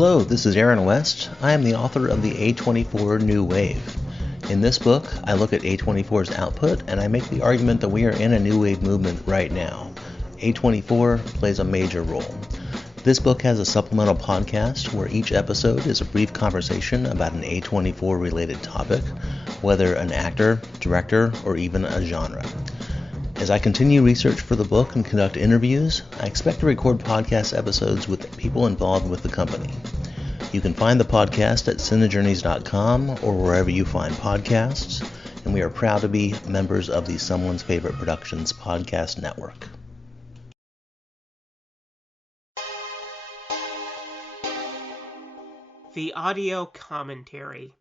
Hello, this is Aaron West. I am the author of the A24 New Wave. In this book, I look at A24's output and I make the argument that we are in a new wave movement right now. A24 plays a major role. This book has a supplemental podcast where each episode is a brief conversation about an A24 related topic, whether an actor, director, or even a genre. As I continue research for the book and conduct interviews, I expect to record podcast episodes with people involved with the company. You can find the podcast at cinejourneys.com or wherever you find podcasts, and we are proud to be members of the Someone's Favorite Productions podcast network. The audio commentary.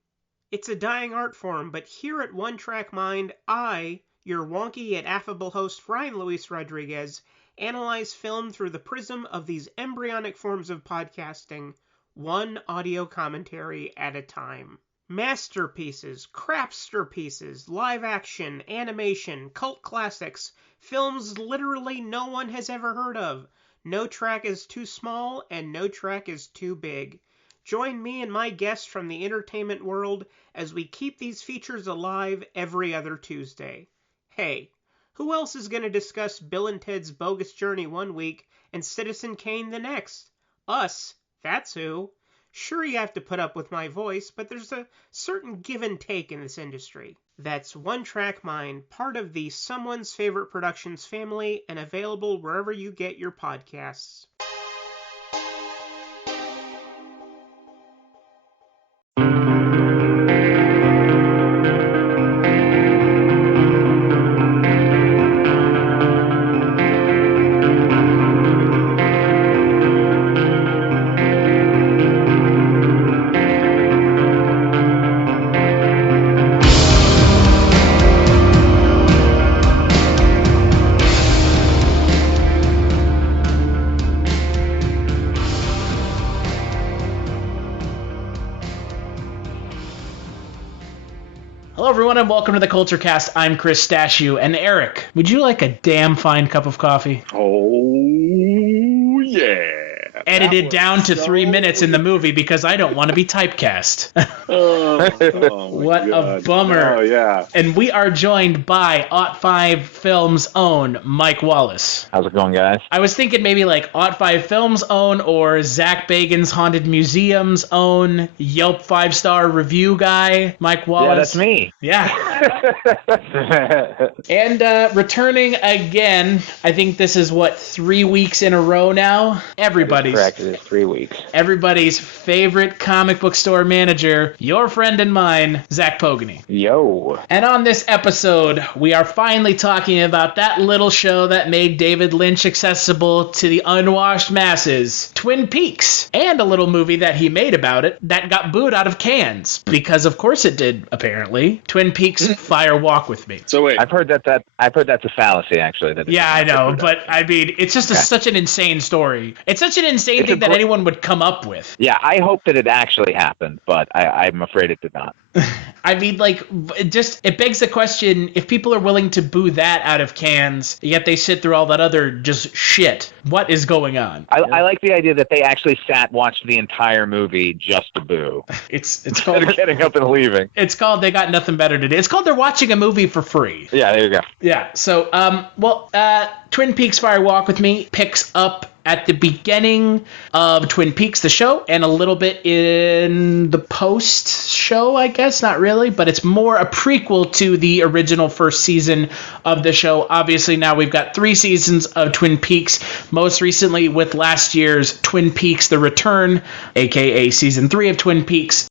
It's a dying art form, but here at One Track Mind, I, your wonky yet affable host Ryan Luis Rodriguez, analyze film through the prism of these embryonic forms of podcasting, one audio commentary at a time. Masterpieces, crapster pieces, live action, animation, cult classics, films literally no one has ever heard of. No track is too small and no track is too big. Join me and my guests from the entertainment world as we keep these features alive every other Tuesday. Hey, who else is going to discuss Bill and Ted's Bogus Journey one week and Citizen Kane the next? Us, that's who. Sure, you have to put up with my voice, but there's a certain give and take in this industry. That's One Track Mind, part of the Someone's Favorite Productions family and available wherever you get your podcasts. Hello everyone and welcome to the Kulturecast. I'm Chris Stachiw, and Eric, would you like a damn fine cup of coffee? Oh, yeah. Edited down to 3 minutes in the movie because I don't want to be typecast. What a bummer. Oh, yeah. And we are joined by OughtFiveFilm's own Mike Wallace. How's it going, guys? I was thinking maybe like OughtFiveFilm's own or Zach Bagan's Haunted Museum's own Yelp 5-star review guy, Mike Wallace. Yeah, that's me. Yeah. And returning again, I think this is, 3 weeks in a row now? Everybody's correct, it is 3 weeks. Everybody's favorite comic book store manager, your friend and mine, Zach Pogany. Yo. And on this episode, we are finally talking about that little show that made David Lynch accessible to the unwashed masses, Twin Peaks, and a little movie that he made about it that got booed out of Cannes, because of course it did, apparently. Twin Peaks Fire Walk With Me. So wait. I've heard that's a fallacy, actually. Yeah, I know, but I mean, it's just such an insane story. It's such an insane thing that anyone would come up with. Yeah, I hope that it actually happened, but I'm afraid it did not. I mean, like, it begs the question, if people are willing to boo that out of Cannes, yet they sit through all that other just shit, what is going on? I like the idea that they actually watched the entire movie just to boo. It's called getting up and leaving. It's called They Got Nothing Better to Do. It's called They're Watching a Movie for Free. Yeah, there you go. Yeah, so, Twin Peaks Fire Walk With Me picks up at the beginning of Twin Peaks, the show, and a little bit in the post-show, I guess. Not really, but it's more a prequel to the original first season of the show. Obviously, now we've got 3 seasons of Twin Peaks, most recently with last year's Twin Peaks The Return, a.k.a. Season 3 of Twin Peaks.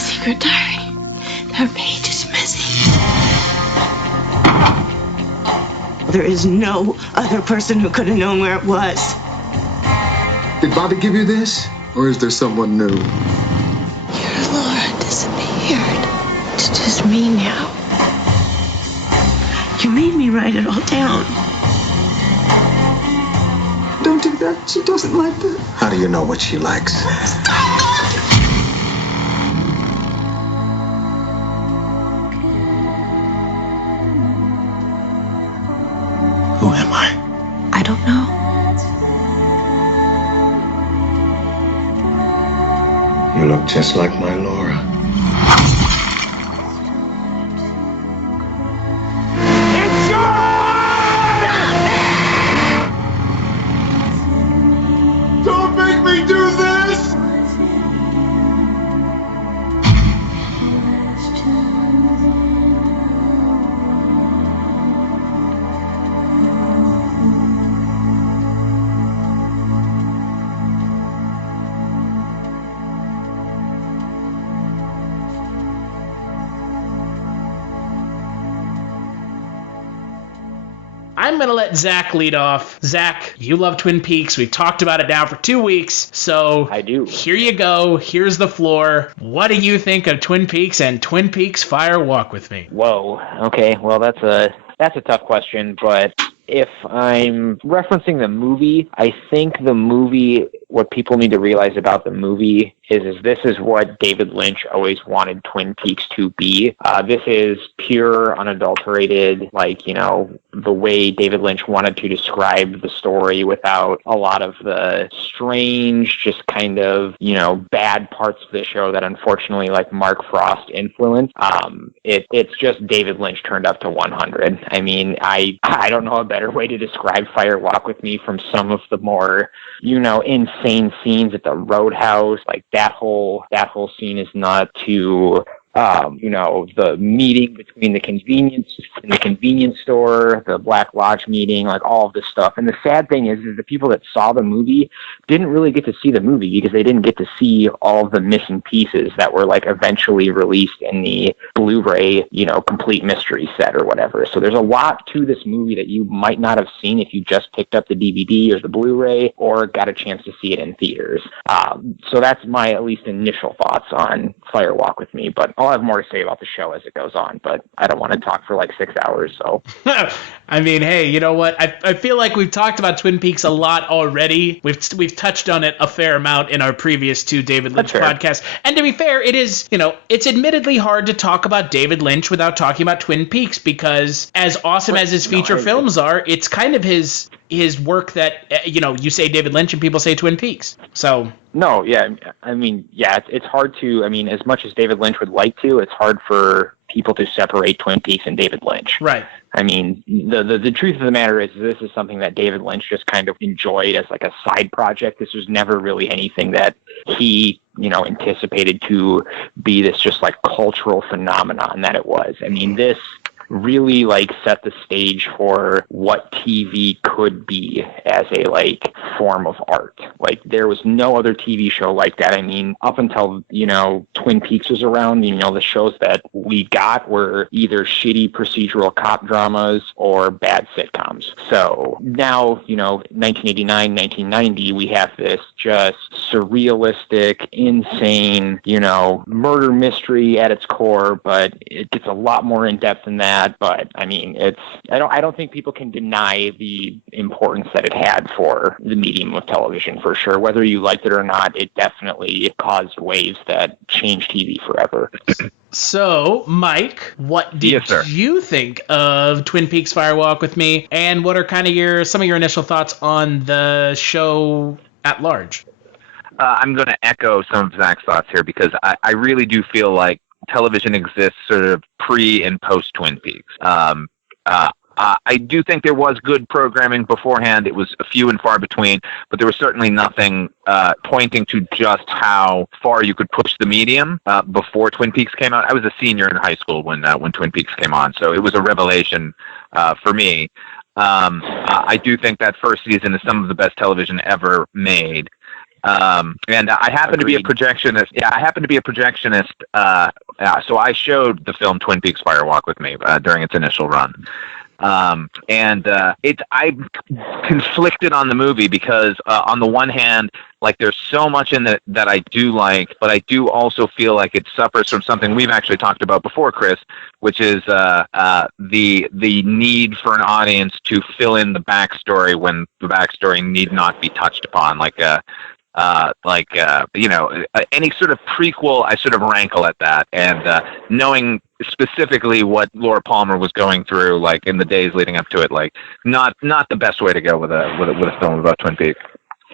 Secret diary. That page is missing. There is no other person who could have known where it was. Did Bobby give you this? Or is there someone new? Your Laura disappeared. It's just me now. write it all down. Don't do that. She doesn't like that. How do you know what she likes? Who am I? I don't know. You look just like my Laura. It's yours! Don't make me do this! I'm going to let Zach lead off. Zach, you love Twin Peaks. We've talked about it now for 2 weeks. So I do. Here you go. Here's the floor. What do you think of Twin Peaks and Twin Peaks Fire Walk with Me? Whoa. Okay. Well, that's a tough question, but if I'm referencing the movie, I think the movie, what people need to realize about the movie is this is what David Lynch always wanted Twin Peaks to be. This is pure, unadulterated, the way David Lynch wanted to describe the story without a lot of the strange, just kind of, bad parts of the show that unfortunately, Mark Frost influenced. It's just David Lynch turned up to 100. I mean, I don't know a better way to describe Fire Walk with Me from some of the more, insane scenes at the Roadhouse. That whole scene is not too the meeting between the convenience store, the Black Lodge meeting, all of this stuff. And the sad thing is the people that saw the movie didn't really get to see the movie because they didn't get to see all of the missing pieces that were eventually released in the Blu-ray, complete mystery set or whatever. So there's a lot to this movie that you might not have seen if you just picked up the DVD or the Blu-ray or got a chance to see it in theaters. So that's my at least initial thoughts on Fire Walk with Me, but I'll have more to say about the show as it goes on, but I don't want to talk for 6 hours, so. I mean, hey, you know what? I feel like we've talked about Twin Peaks a lot already. We've touched on it a fair amount in our previous 2 David Lynch podcasts. And to be fair, it is, it's admittedly hard to talk about David Lynch without talking about Twin Peaks because as awesome as his feature films are, it's kind of his work that, you say David Lynch and people say Twin Peaks. So... No, yeah. I mean, yeah, it's hard to, as much as David Lynch would like to, it's hard for people to separate Twin Peaks and David Lynch. Right. I mean, the truth of the matter is this is something that David Lynch just kind of enjoyed as a side project. This was never really anything that he, anticipated to be this just cultural phenomenon that it was. I mean, this really set the stage for what TV could be as a form of art. There was no other TV show like that. I mean, up until Twin Peaks was around, the shows that we got were either shitty procedural cop dramas or bad sitcoms. So now, 1989, 1990, we have this just surrealistic, insane, murder mystery at its core, but it gets a lot more in depth than that. But I mean, I don't think people can deny the importance that it had for the medium of television, for sure. Whether you liked it or not, it definitely caused waves that changed TV forever. So, Mike, what did you think of Twin Peaks Fire Walk with Me, and what are kind of some of your initial thoughts on the show at large? I'm going to echo some of Zach's thoughts here because I really do feel like television exists sort of pre and post Twin Peaks. I do think there was good programming beforehand. It was a few and far between, but there was certainly nothing pointing to just how far you could push the medium before Twin Peaks came out. I was a senior in high school when Twin Peaks came on, so it was a revelation for me. I do think that first season is some of the best television ever made. And I happen to be a projectionist. Yeah, I happen to be a projectionist. So I showed the film Twin Peaks Fire Walk with Me during its initial run. I'm conflicted on the movie because on the one hand, like there's so much in it that I do like, but I do also feel like it suffers from something we've actually talked about before, Chris, which is the need for an audience to fill in the backstory when the backstory need not be touched upon, any sort of prequel. I sort of rankle at that, and knowing specifically what Laura Palmer was going through, like in the days leading up to it, like not the best way to go with a film about Twin Peaks.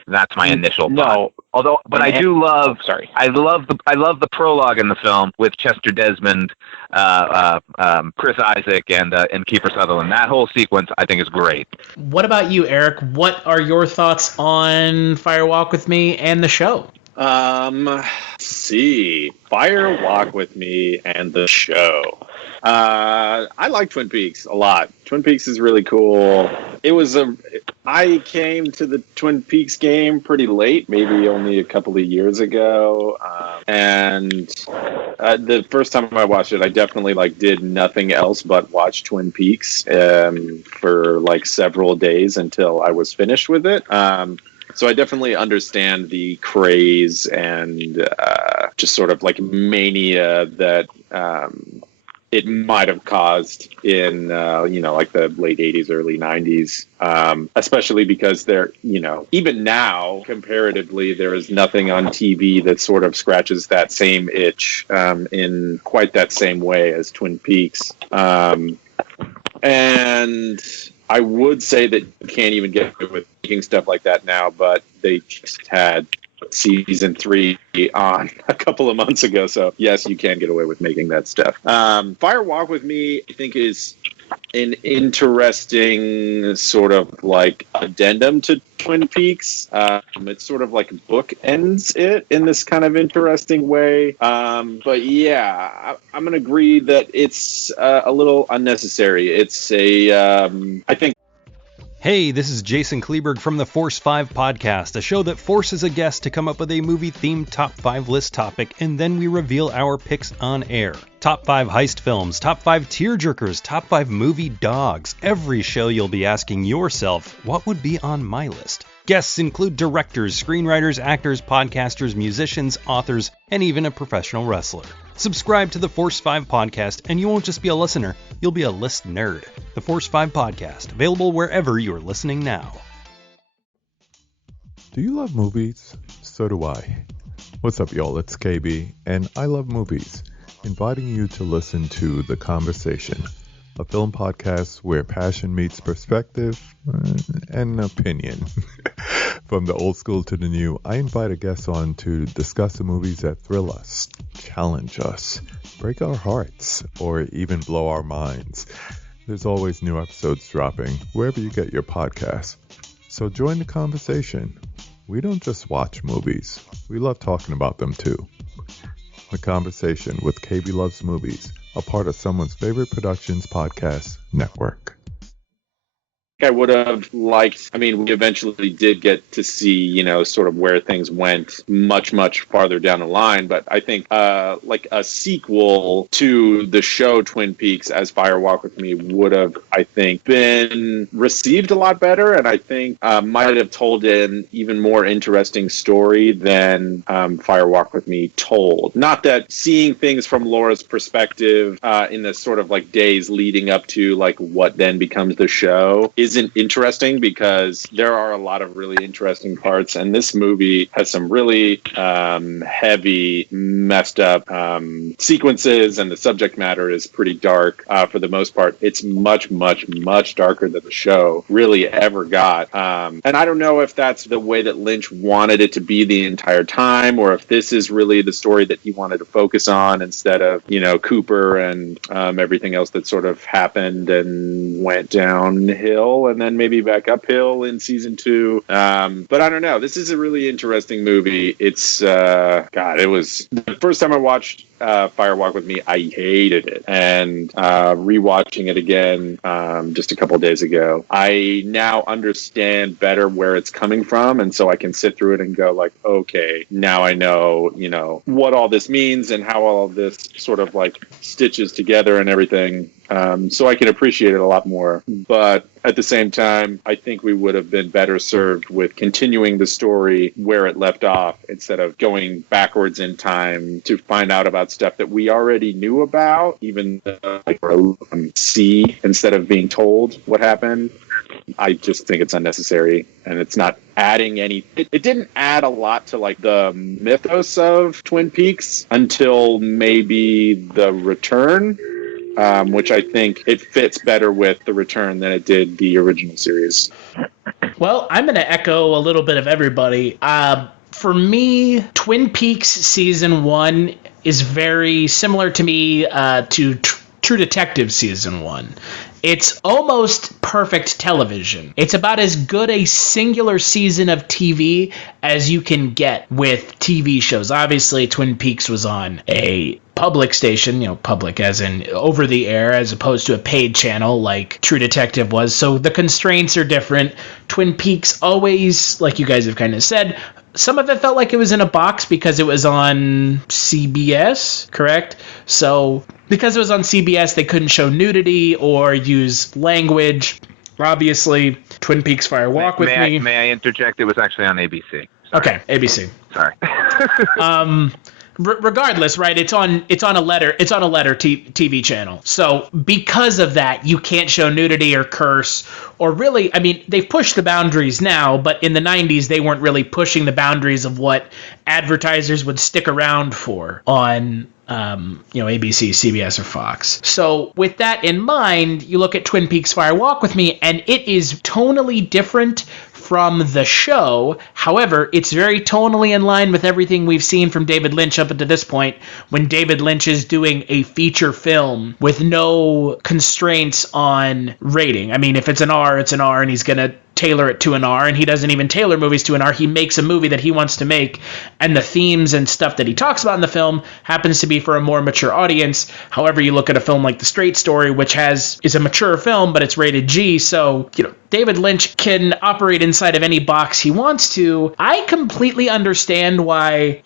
That's my initial thought. Although, but I do love. Sorry, I love the prologue in the film with Chester Desmond, Chris Isaac, and Kiefer Sutherland. That whole sequence, I think, is great. What about you, Eric? What are your thoughts on Fire Walk with Me and the show? Fire Walk with Me and the show. I like Twin Peaks a lot. Twin Peaks is really cool. I came to the Twin Peaks game pretty late, maybe only a couple of years ago. And the first time I watched it, I definitely did nothing else but watch Twin Peaks for several days until I was finished with it. So I definitely understand the craze and just sort of mania that it might have caused in the late 80s, early 90s, especially because there, even now, comparatively, there is nothing on TV that sort of scratches that same itch in quite that same way as Twin Peaks. And I would say that you can't even get away with making stuff like that now, but they just had season 3 on a couple of months ago, so yes, you can get away with making that stuff. Fire Walk with Me, I think, is an interesting sort of addendum to Twin Peaks. It sort of bookends it in this kind of interesting way. But yeah, I'm going to agree that it's a little unnecessary. It's I think. Hey, this is Jason Kleberg from the Force 5 podcast, a show that forces a guest to come up with a movie-themed top 5 list topic, and then we reveal our picks on air. Top 5 heist films, top 5 tearjerkers, top 5 movie dogs. Every show you'll be asking yourself, what would be on my list? Guests include directors, screenwriters, actors, podcasters, musicians, authors, and even a professional wrestler. Subscribe to the Force 5 podcast, and you won't just be a listener, you'll be a list nerd. The Force 5 podcast, available wherever you're listening now. Do you love movies? So do I. What's up, y'all? It's KB, and I love movies. Inviting you to listen to The Conversation, a film podcast where passion meets perspective and opinion. From the old school to the new, I invite a guest on to discuss the movies that thrill us, challenge us, break our hearts, or even blow our minds. There's always new episodes dropping wherever you get your podcasts. So join the conversation. We don't just watch movies, we love talking about them too. The Conversation with KB Loves Movies, a part of Someone's Favorite Productions podcast network. I would have liked, we eventually did get to see, sort of where things went much, much farther down the line. But I think a sequel to the show Twin Peaks as Fire Walk with Me would have, I think, been received a lot better. And I think might have told an even more interesting story than Fire Walk with Me told. Not that seeing things from Laura's perspective in the sort of days leading up to what then becomes the show isn't interesting, because there are a lot of really interesting parts, and this movie has some really heavy, messed up sequences, and the subject matter is pretty dark for the most part. It's much, much, much darker than the show really ever got. And I don't know if that's the way that Lynch wanted it to be the entire time, or if this is really the story that he wanted to focus on instead of, Cooper and everything else that sort of happened and went downhill and then maybe back uphill in season 2. But I don't know. This is a really interesting movie. It's, it was the first time I watched Fire Walk with Me, I hated it. And rewatching it again just a couple of days ago, I now understand better where it's coming from. And so I can sit through it and go okay, now I know, what all this means and how all of this sort of stitches together and everything. So I can appreciate it a lot more. But at the same time, I think we would have been better served with continuing the story where it left off instead of going backwards in time to find out about stuff that we already knew about, even though we're see instead of being told what happened. I just think it's unnecessary, and it's not adding any. It didn't add a lot to like the mythos of Twin Peaks until maybe The Return, which I think it fits better with The Return than it did the original series. Well, I'm going to echo a little bit of everybody. For me, Twin Peaks Season 1 is very similar to me to True Detective Season 1. It's almost perfect television. It's about as good a singular season of TV as you can get with TV shows. Obviously, Twin Peaks was on a public station, public as in over the air, as opposed to a paid channel like True Detective was. So the constraints are different. Twin Peaks always, like you guys have kind of said, some of it felt like it was in a box because it was on CBS, correct? So because it was on CBS, they couldn't show nudity or use language. Obviously, Twin Peaks Fire Walk with Me. May I interject? It was actually on ABC. Okay, ABC. Sorry. Regardless, right? It's on a letter TV channel. So because of that, you can't show nudity or curse or really. I mean, they've pushed the boundaries now, but in the 90s, they weren't really pushing the boundaries of what advertisers would stick around for on ABC, CBS, or Fox. So with that in mind, you look at Twin Peaks Fire Walk with Me, and it is tonally different from the show. However, it's very tonally in line with everything we've seen from David Lynch up until this point, when David Lynch is doing a feature film with no constraints on rating. I mean, if it's an R, it's an R, and he's going to tailor it to an R, and he doesn't even tailor movies to an R. He makes a movie that he wants to make, and the themes and stuff that he talks about in the film happens to be for a more mature audience. However, you look at a film like The Straight Story, which is a mature film, but it's rated G, so David Lynch can operate inside of any box he wants to. I completely understand why,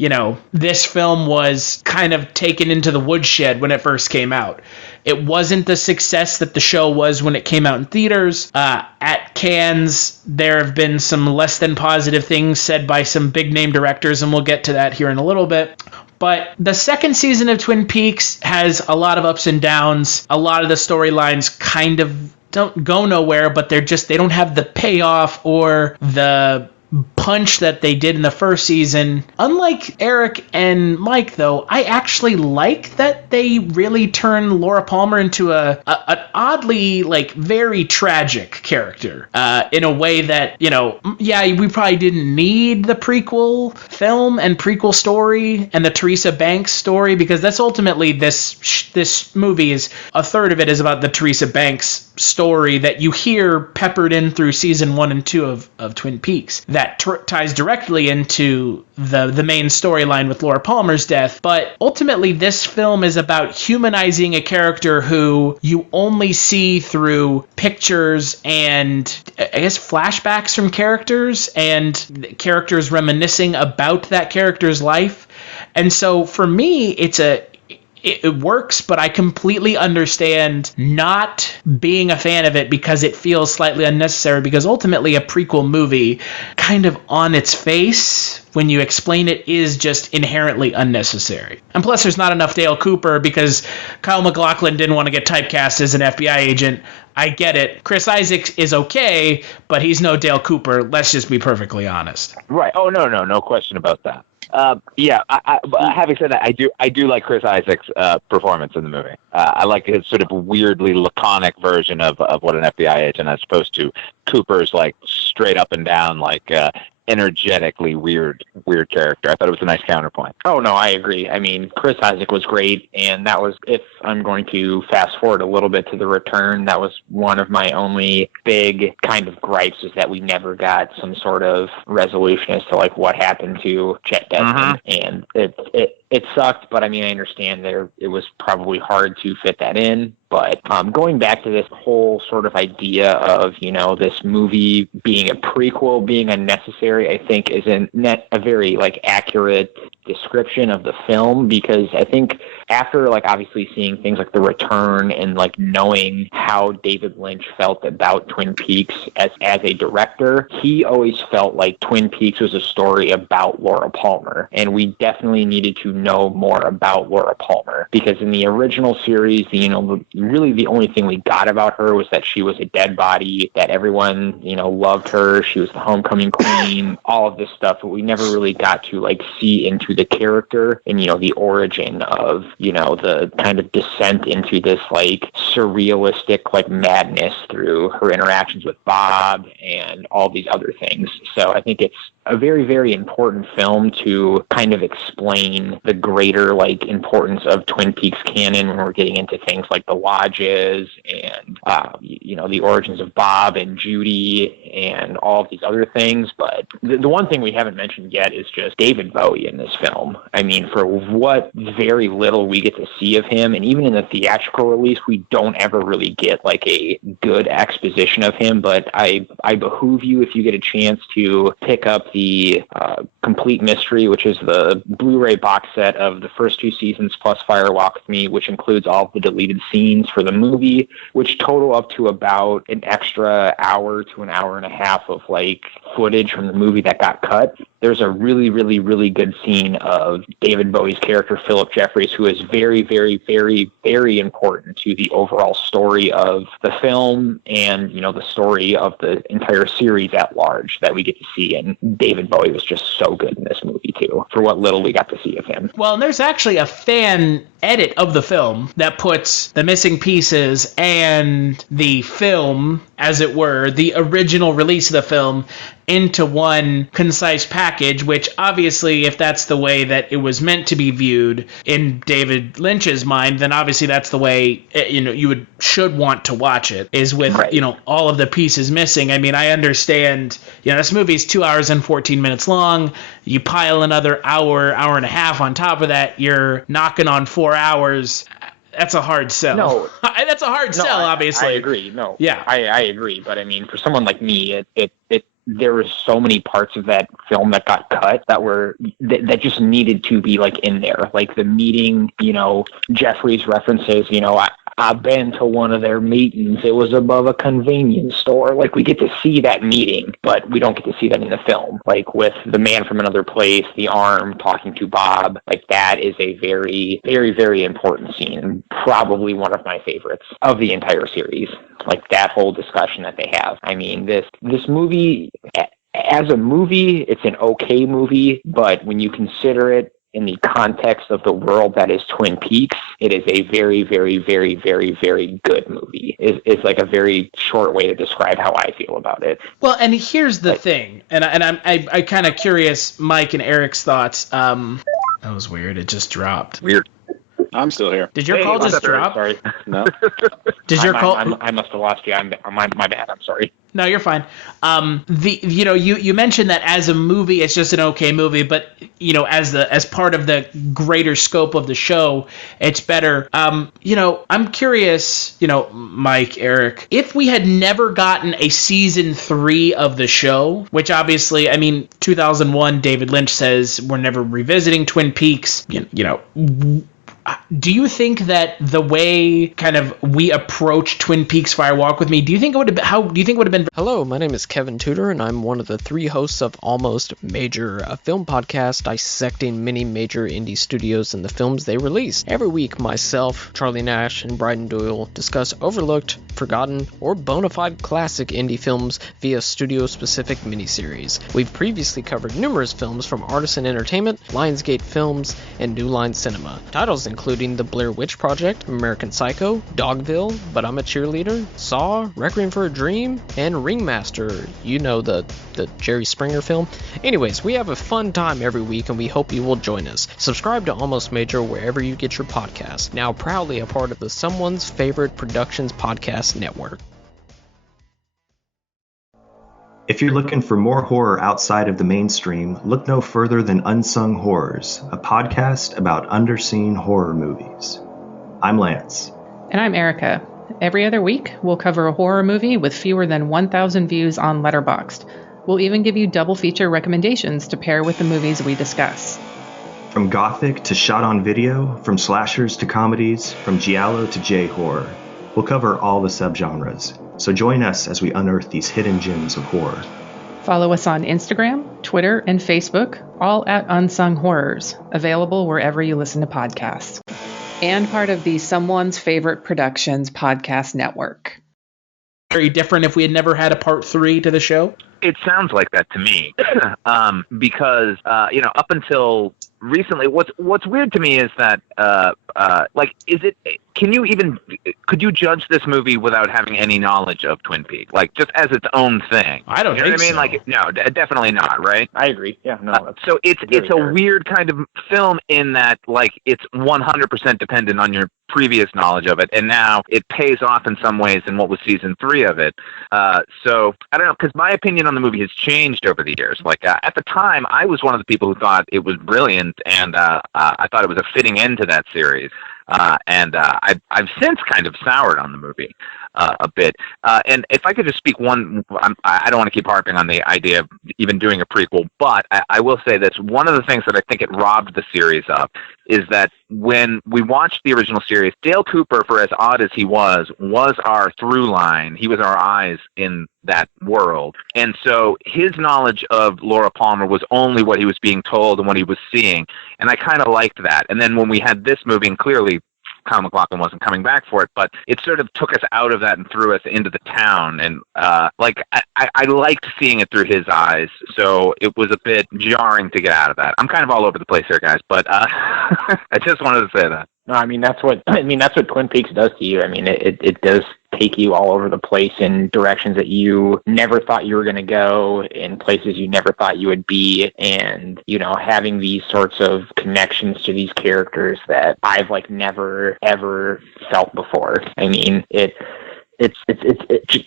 this film was kind of taken into the woodshed when it first came out. It wasn't the success that the show was when it came out in theaters. At Cannes, there have been some less than positive things said by some big name directors, and we'll get to that here in a little bit. But the second season of Twin Peaks has a lot of ups and downs. A lot of the storylines kind of don't go nowhere, but they don't have the payoff or the punch that they did in the first season. Unlike Eric and Mike, though, I actually like that they really turn Laura Palmer into an oddly, very tragic character in a way that, we probably didn't need the prequel film and prequel story and the Teresa Banks story, because that's ultimately this movie is a third of it is about the Teresa Banks story that you hear peppered in through season 1 and 2 of Twin Peaks that ties directly into the main storyline with Laura Palmer's death. But ultimately, this film is about humanizing a character who you only see through pictures and, I guess, flashbacks from characters and characters reminiscing about that character's life. And so for me, it works, but I completely understand not being a fan of it because it feels slightly unnecessary, because ultimately a prequel movie kind of on its face, when you explain it, is just inherently unnecessary. And plus there's not enough Dale Cooper because Kyle MacLachlan didn't want to get typecast as an FBI agent. I get it. Chris Isaacs is okay, but he's no Dale Cooper. Let's just be perfectly honest. Right. Oh, no question about that. Having said that, I do like Chris Isaacs' performance in the movie. I like his sort of weirdly laconic version of what an FBI agent, as opposed to Cooper's straight up and down energetically weird character. I thought it was a nice counterpoint. Oh, no, I agree. I mean, Chris Isaac was great, and that was, if I'm going to fast forward a little bit to The Return, that was one of my only big kind of gripes, is that we never got some sort of resolution as to what happened to Chet Desmond, and it sucked, but I mean, I understand it was probably hard to fit that in. But going back to this whole sort of idea of, this movie being a prequel, being unnecessary, I think is a very accurate description of the film, because I think after, like, obviously seeing things like The Return and, like, knowing how David Lynch felt about Twin Peaks as a director, he always felt like Twin Peaks was a story about Laura Palmer, and we definitely needed to know more about Laura Palmer, because in the original series, really the only thing we got about her was that she was a dead body, that everyone, loved her, she was the homecoming queen, all of this stuff, but we never really got to, like, see into the character and, the origin of, the kind of descent into this, like, surrealistic, like, madness through her interactions with Bob and all these other things. So I think it's a very, very important film to kind of explain the greater, like, importance of Twin Peaks canon when we're getting into things like the lodges and, the origins of Bob and Judy and all of these other things. But the one thing we haven't mentioned yet is just David Bowie in this film. I mean, for what very little we get to see of him, and even in the theatrical release, we don't ever really get, like, a good exposition of him. But I behoove you, if you get a chance, to pick up the Complete Mystery, which is the Blu-ray box set of the first 2 seasons plus Fire Walk With Me, which includes all of the deleted scenes for the movie, which total up to about an extra hour to an hour and a half of, like, footage from the movie that got cut. There's a really, really, really good scene of David Bowie's character, Philip Jeffries, who is very, very, very, very important to the overall story of the film and, the story of the entire series at large that we get to see. And David Bowie was just so good in this movie, too, for what little we got to see of him. Well, and there's actually a fan edit of the film that puts the missing pieces and the film, as it were, the original release of the film, into one concise package, which obviously, if that's the way that it was meant to be viewed in David Lynch's mind, then obviously that's the way you should want to watch it, is with all of the pieces missing. I mean, I understand, this movie's 2 hours and 14 minutes long. You pile another hour and a half on top of that, you're knocking on 4 hours. That's a hard sell. No, that's a hard sell. Obviously, I agree. No, yeah, I agree. But I mean, for someone like me, there were so many parts of that film that got cut that just needed to be, like, in there, like the meeting. Jeffrey's references. I've been to one of their meetings. It was above a convenience store. Like, we get to see that meeting, but we don't get to see that in the film. Like, with the man from another place, the arm talking to Bob, like, that is a very, very, very important scene, and probably one of my favorites of the entire series. Like, that whole discussion that they have. I mean, this movie, as a movie, it's an okay movie, but when you consider it in the context of the world that is Twin Peaks, it is a very, very, very, very, very good movie. It's like a very short way to describe how I feel about it. Well, and here's the thing, and I'm kind of curious, Mike and Eric's thoughts. That was weird. It just dropped. Weird. I'm still here. Did your call just drop? Sorry. No. Did your call? I must have lost you. My bad. I'm sorry. No, you're fine. You mentioned that as a movie, it's just an okay movie, but as part of the greater scope of the show, it's better. I'm curious, Mike, Eric, if we had never gotten a season 3 of the show, which obviously, I mean, 2001, David Lynch says we're never revisiting Twin Peaks. Do you think that the way kind of we approach Twin Peaks Fire Walk With Me, do you think it would have been, how do you think it would have been? Hello, my name is Kevin Tudor, and I'm one of the 3 hosts of Almost Major, a film podcast dissecting many major indie studios and the films they release. Every week, myself, Charlie Nash, and Bryden Doyle discuss overlooked, forgotten, or bona fide classic indie films via studio-specific miniseries. We've previously covered numerous films from Artisan Entertainment, Lionsgate Films, and New Line Cinema. Titles including The Blair Witch Project, American Psycho, Dogville, But I'm a Cheerleader, Saw, Requiem for a Dream, and Ringmaster, the Jerry Springer film. Anyways, we have a fun time every week, and we hope you will join us. Subscribe to Almost Major wherever you get your podcasts. Now proudly a part of the Someone's Favorite Productions podcast network. If you're looking for more horror outside of the mainstream, look no further than Unsung Horrors, a podcast about underseen horror movies. I'm Lance. And I'm Erica. Every other week, we'll cover a horror movie with fewer than 1,000 views on Letterboxd. We'll even give you double feature recommendations to pair with the movies we discuss. From gothic to shot on video, from slashers to comedies, from giallo to J-horror. We'll cover all the subgenres, so join us as we unearth these hidden gems of horror. Follow us on Instagram, Twitter, and Facebook, all at Unsung Horrors, available wherever you listen to podcasts. And part of the Someone's Favorite Productions podcast network. Very different if we had never had a part 3 to the show? It sounds like that to me, because up until recently, what's weird to me is that could you judge this movie without having any knowledge of Twin Peaks, like just as its own thing? I don't think so. Like, no, definitely not, right? I agree. Yeah, no. So it's a weird kind of film in that, like, it's 100% dependent on your previous knowledge of it, and now it pays off in some ways in what was season 3 of it. So I don't know, because my opinion on the movie has changed over the years. Like, at the time, I was one of the people who thought it was brilliant, and I thought it was a fitting end to that series. And I've since kind of soured on the movie a bit. And if I could just speak I don't want to keep harping on the idea of even doing a prequel, but I will say this. One of the things that I think it robbed the series of is that when we watched the original series, Dale Cooper, for as odd as he was our through line. He was our eyes in that world. And so his knowledge of Laura Palmer was only what he was being told and what he was seeing. And I kind of liked that. And then when we had this movie, and clearly Kyle MacLachlan wasn't coming back for it, but it sort of took us out of that and threw us into the town. And I liked seeing it through his eyes, so it was a bit jarring to get out of that. I'm kind of all over the place here, guys, but I just wanted to say that. No, I mean that's what Twin Peaks does to you. I mean it does take you all over the place in directions that you never thought you were going to go, in places you never thought you would be, and having these sorts of connections to these characters that I've never ever felt before. I mean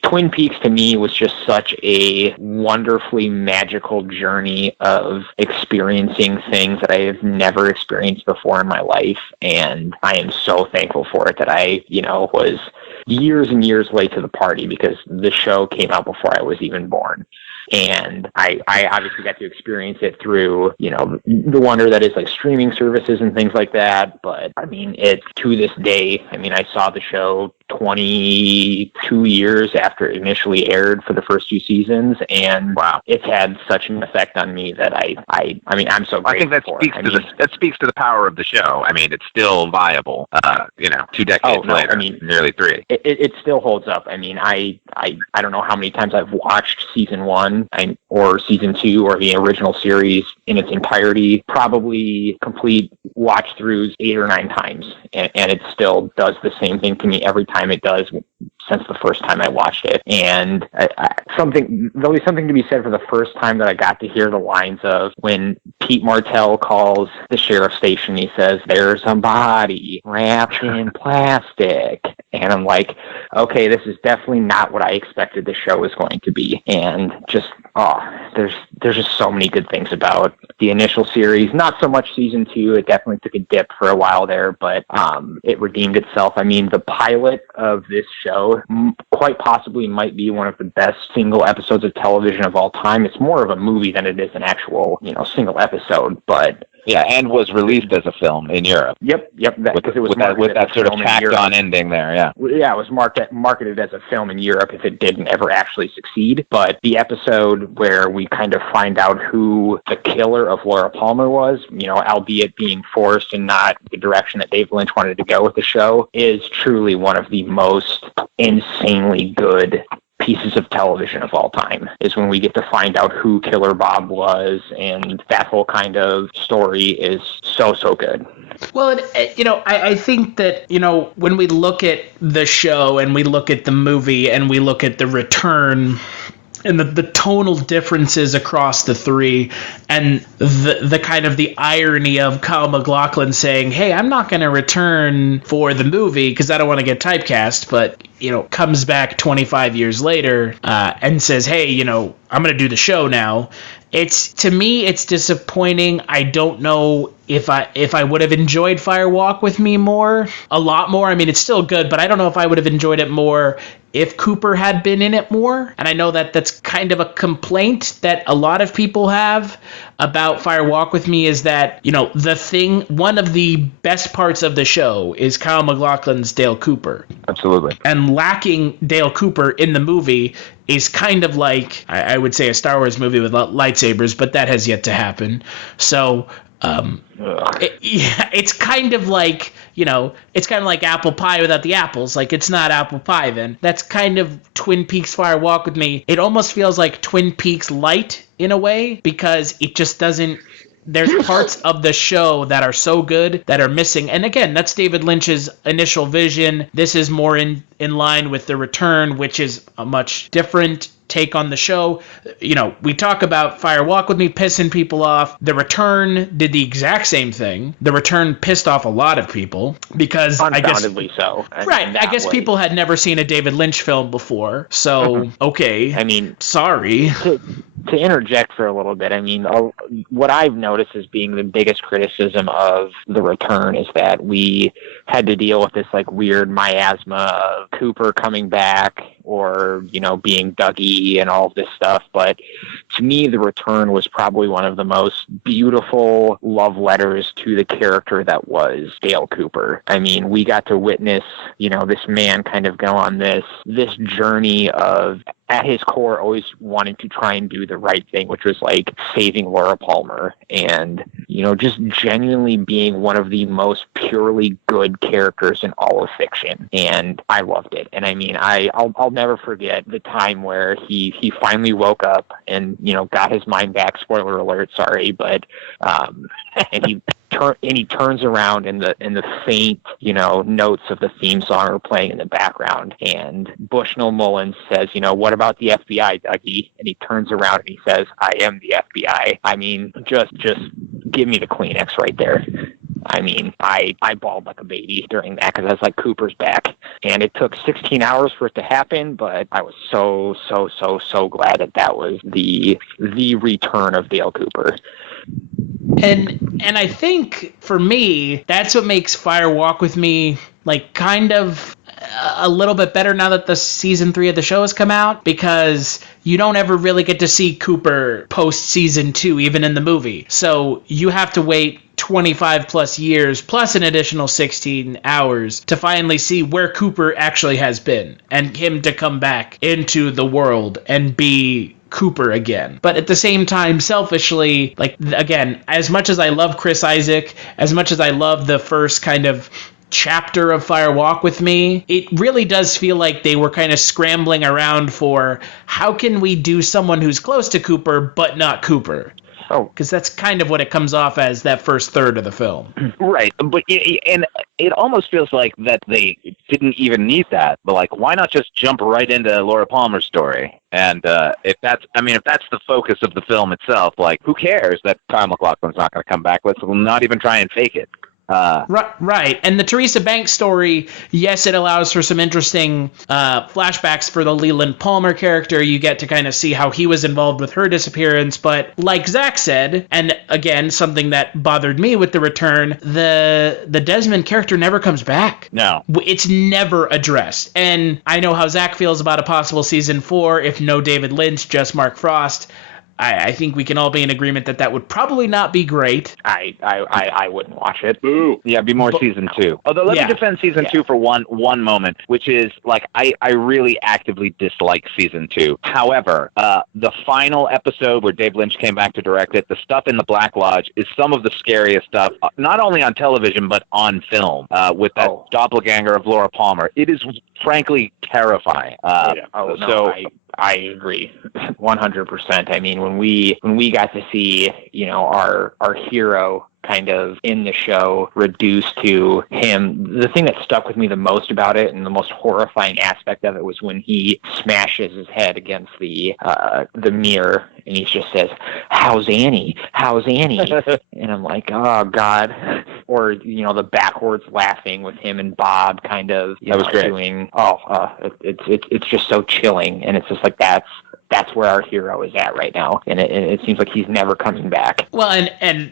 Twin Peaks to me was just such a wonderfully magical journey of experiencing things that I have never experienced before in my life, and I am so thankful for it that I, was years and years late to the party, because the show came out before I was even born. And I obviously got to experience it through, the wonder that is streaming services and things like that. But I mean, to this day, I saw the show 22 years after it initially aired for the first 2 seasons, and wow, it's had such an effect on me that I'm so grateful. I think that speaks to the power of the show. I mean, it's still viable. 2 decades later, nearly 3. It still holds up. I mean, I don't know how many times I've watched season 1 or season 2 or the original series in its entirety. Probably complete watch throughs 8 or 9 times, and it still does the same thing to me every time it does since the first time I watched it. And there'll be something to be said for the first time that I got to hear the lines of when Pete Martell calls the sheriff station. He says, "There's a body wrapped in plastic." And I'm like, okay, this is definitely not what I expected the show was going to be. And just, there's just so many good things about the initial series. Not so much season 2. It definitely took a dip for a while there, but it redeemed itself. I mean, the pilot of this show quite possibly might be one of the best single episodes of television of all time. It's more of a movie than it is an actual, single episode, but yeah, and was released as a film in Europe. Yep. Because it was with that sort of tacked-on ending there. Yeah, it was marketed as a film in Europe if it didn't ever actually succeed. But the episode where we kind of find out who the killer of Laura Palmer was, albeit being forced and not the direction that David Lynch wanted to go with the show, is truly one of the most insanely good pieces of television of all time, is when we get to find out who Killer Bob was, and that whole kind of story is so good. Well, I think that, when we look at the show and we look at the movie and we look at The Return and the tonal differences across the 3, and the kind of the irony of Kyle MacLachlan saying, "Hey, I'm not going to return for the movie because I don't want to get typecast," but comes back 25 years later and says, "Hey, I'm going to do the show now." To me, it's disappointing. I don't know if I would have enjoyed Fire Walk with Me more, a lot more. I mean, it's still good, but I don't know if I would have enjoyed it more if Cooper had been in it more. And I know that that's kind of a complaint that a lot of people have about Fire Walk with Me, is that, you know, one of the best parts of the show is Kyle MacLachlan's Dale Cooper. Absolutely. And lacking Dale Cooper in the movie is kind of like, I would say, a Star Wars movie with lightsabers, but that has yet to happen. So it's kind of like, you know, it's kind of like apple pie without the apples. Like, it's not apple pie then. That's kind of Twin Peaks Fire Walk with Me. It almost feels like Twin Peaks light in a way, because it just doesn't, there's parts of the show that are so good that are missing. And again, that's David Lynch's initial vision. This is more in line with The Return, which is a much different take on the show. You know, we talk about Fire Walk with Me pissing people off. The Return did the exact same thing. The Return pissed off a lot of people because unfoundedly so. I guess people had never seen a David Lynch film before. So, okay. I mean, sorry. To interject for a little bit, I mean, what I've noticed as being the biggest criticism of The Return is that we had to deal with this like weird miasma of Cooper coming back, or, you know, being Dougie and all of this stuff. But to me, The Return was probably one of the most beautiful love letters to the character that was Dale Cooper. I mean, we got to witness, you know, this man kind of go on this journey of, at his core, always wanting to try and do the right thing, which was like saving Laura Palmer, and, you know, just genuinely being one of the most purely good characters in all of fiction. And I loved it. And I mean, I'll never forget the time where he finally woke up and, you know, got his mind back. Spoiler alert, sorry, but and he turns around and the faint, you know, notes of the theme song are playing in the background, and Bushnell Mullins says, you know, what about the FBI, Dougie? And he turns around and he says, I am the FBI. I mean, just give me the Kleenex right there. I mean, I bawled like a baby during that, because I was like, Cooper's back. And it took 16 hours for it to happen, but I was so glad that was the return of Dale Cooper. And I think for me, that's what makes Fire Walk with Me like kind of a little bit better now that the season 3 of the show has come out, because you don't ever really get to see Cooper post season 2, even in the movie. So you have to wait 25 plus years plus an additional 16 hours to finally see where Cooper actually has been, and him to come back into the world and be Cooper again. But at the same time, selfishly, like, again, as much as I love Chris Isaac, as much as I love the first kind of chapter of Fire Walk with Me, it really does feel like they were kind of scrambling around for, how can we do someone who's close to Cooper but not Cooper? Oh, because that's kind of what it comes off as, that first third of the film. Right, but and it almost feels like that they didn't even need that. But like, why not just jump right into Laura Palmer's story? And if that's the focus of the film itself, like, who cares that Kyle MacLachlan's not going to come back? Let's not even try and fake it. Right. And the Teresa Banks story, yes, it allows for some interesting flashbacks for the Leland Palmer character. You get to kind of see how he was involved with her disappearance. But like Zach said, and again, something that bothered me with The Return, the Desmond character never comes back. No. It's never addressed. And I know how Zach feels about a possible season 4, if no David Lynch, just Mark Frost. I think we can all be in agreement that would probably not be great. I wouldn't watch it. Ooh. Yeah, be more season 2. Although let me defend season 2 for one moment, which is like, I really actively dislike season 2. However, the final episode where Dave Lynch came back to direct it, the stuff in the Black Lodge is some of the scariest stuff, not only on television but on film, with that doppelganger of Laura Palmer. It is frankly terrifying. I agree 100%. I mean, when we got to see, you know, our hero kind of in the show reduced to him, the thing that stuck with me the most about it, and the most horrifying aspect of it, was when he smashes his head against the mirror and he just says, how's Annie? And I'm like, oh God. Or, you know, the backwards laughing with him and Bob kind of, you know, doing, it's just so chilling. And it's just like, that's that's where our hero is at right now, and it seems like he's never coming back. Well, and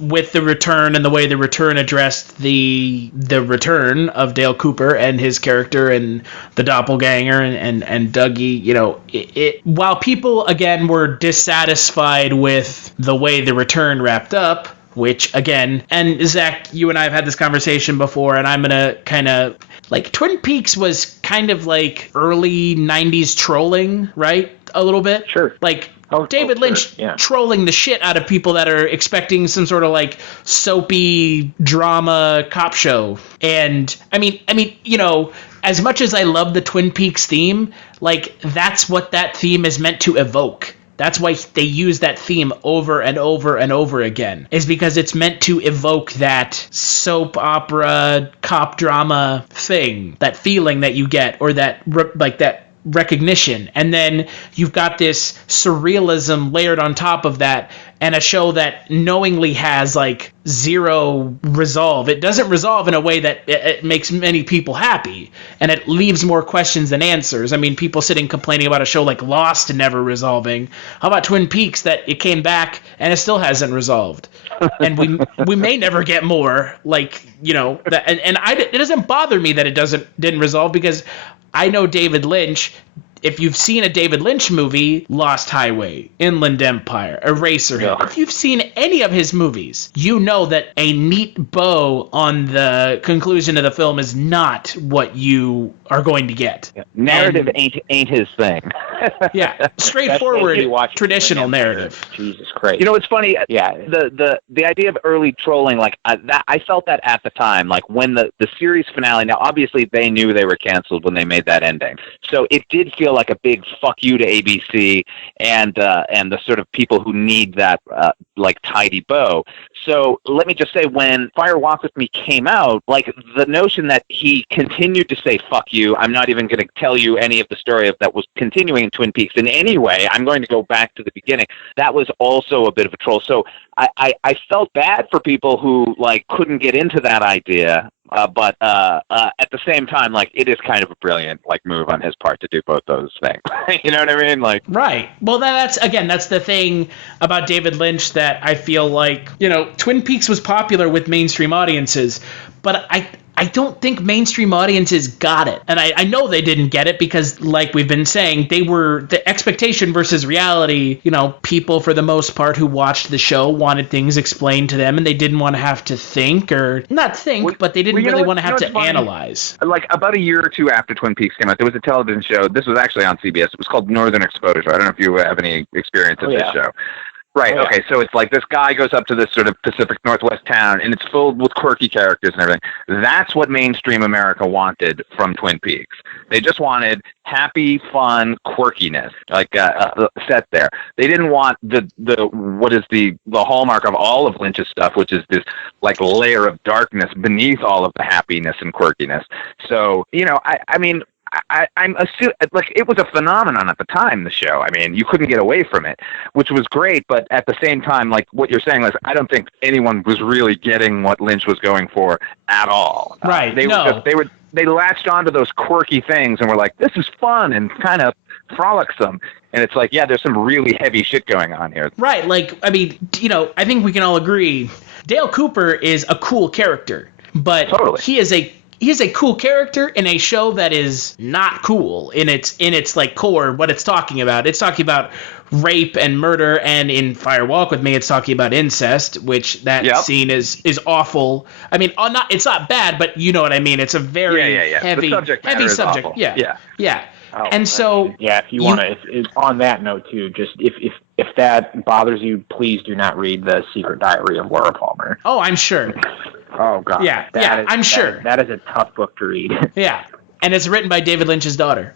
with the return and the way the return addressed the return of Dale Cooper and his character and the doppelganger and Dougie, while people again were dissatisfied with the way the return wrapped up, which again, and Zach, you and I have had this conversation before, and I'm gonna kind of like Twin Peaks was kind of like early 90s trolling, right? A little bit. Sure. Like David Lynch trolling the shit out of people that are expecting some sort of like soapy drama cop show. And I mean, as much as I love the Twin Peaks theme, like that's what that theme is meant to evoke. That's why they use that theme over and over and over again, is because it's meant to evoke that soap opera cop drama thing, that feeling that you get, or that recognition. And then you've got this surrealism layered on top of that, and a show that knowingly has like zero resolve. It doesn't resolve in a way that it makes many people happy, and it leaves more questions than answers. I mean, people sitting complaining about a show like Lost and never resolving. How about Twin Peaks, that it came back and it still hasn't resolved? And we may never get more, like, it doesn't bother me that it didn't resolve, because I know David Lynch. If you've seen a David Lynch movie, Lost Highway, Inland Empire, Eraserhead, if you've seen any of his movies, you know that a neat bow on the conclusion of the film is not what you are going to get. Yeah. Narrative ain't his thing. Yeah, straightforward, traditional narrative. Jesus Christ. It's funny. Yeah, the idea of early trolling, like I felt that at the time, like when the series finale. Now, obviously, they knew they were canceled when they made that ending, so it did feel like a big fuck you to ABC and the sort of people who need that like tidy bow. So let me just say, when Fire Walk With Me came out, like the notion that he continued to say fuck you, I'm not even going to tell you any of the story of that was continuing in Twin Peaks in any way. I'm going to go back to the beginning. That was also a bit of a troll. So I felt bad for people who like couldn't get into that idea. But at the same time, like, it is kind of a brilliant like move on his part to do both those things. You know what I mean? Like, right. Well, that's the thing about David Lynch that I feel like, Twin Peaks was popular with mainstream audiences, but I don't think mainstream audiences got it. And I know they didn't get it because, like we've been saying, they were the expectation versus reality. People, for the most part, who watched the show wanted things explained to them, and they didn't want to have to think, or not think, but they didn't really want to have to analyze. Like about a year or two after Twin Peaks came out, there was a television show. This was actually on CBS. It was called Northern Exposure. I don't know if you have any experience with this show. Right. Oh, okay. So it's like this guy goes up to this sort of Pacific Northwest town, and it's filled with quirky characters and everything. That's what mainstream America wanted from Twin Peaks. They just wanted happy, fun quirkiness, like set there. They didn't want the what is the hallmark of all of Lynch's stuff, which is this like layer of darkness beneath all of the happiness and quirkiness. So I mean. I'm assuming, like, it was a phenomenon at the time, the show. I mean, you couldn't get away from it, which was great. But at the same time, like what you're saying, is I don't think anyone was really getting what Lynch was going for at all. Right. They latched onto those quirky things and were like, this is fun and kind of frolicsome. And it's like, yeah, there's some really heavy shit going on here. Right. Like, I mean, I think we can all agree Dale Cooper is a cool character, but totally. He is a cool character in a show that is not cool in its like core, what it's talking about. It's talking about rape and murder, and in Fire Walk With Me, it's talking about incest, which that scene is awful. I mean, it's not bad, but you know what I mean. It's a very heavy subject. Awful. Yeah. Oh, and so, if you want to, on that note too, just if that bothers you, please do not read The Secret Diary of Laura Palmer. Oh, I'm sure. Oh God. I'm sure. That is a tough book to read. Yeah. And it's written by David Lynch's daughter.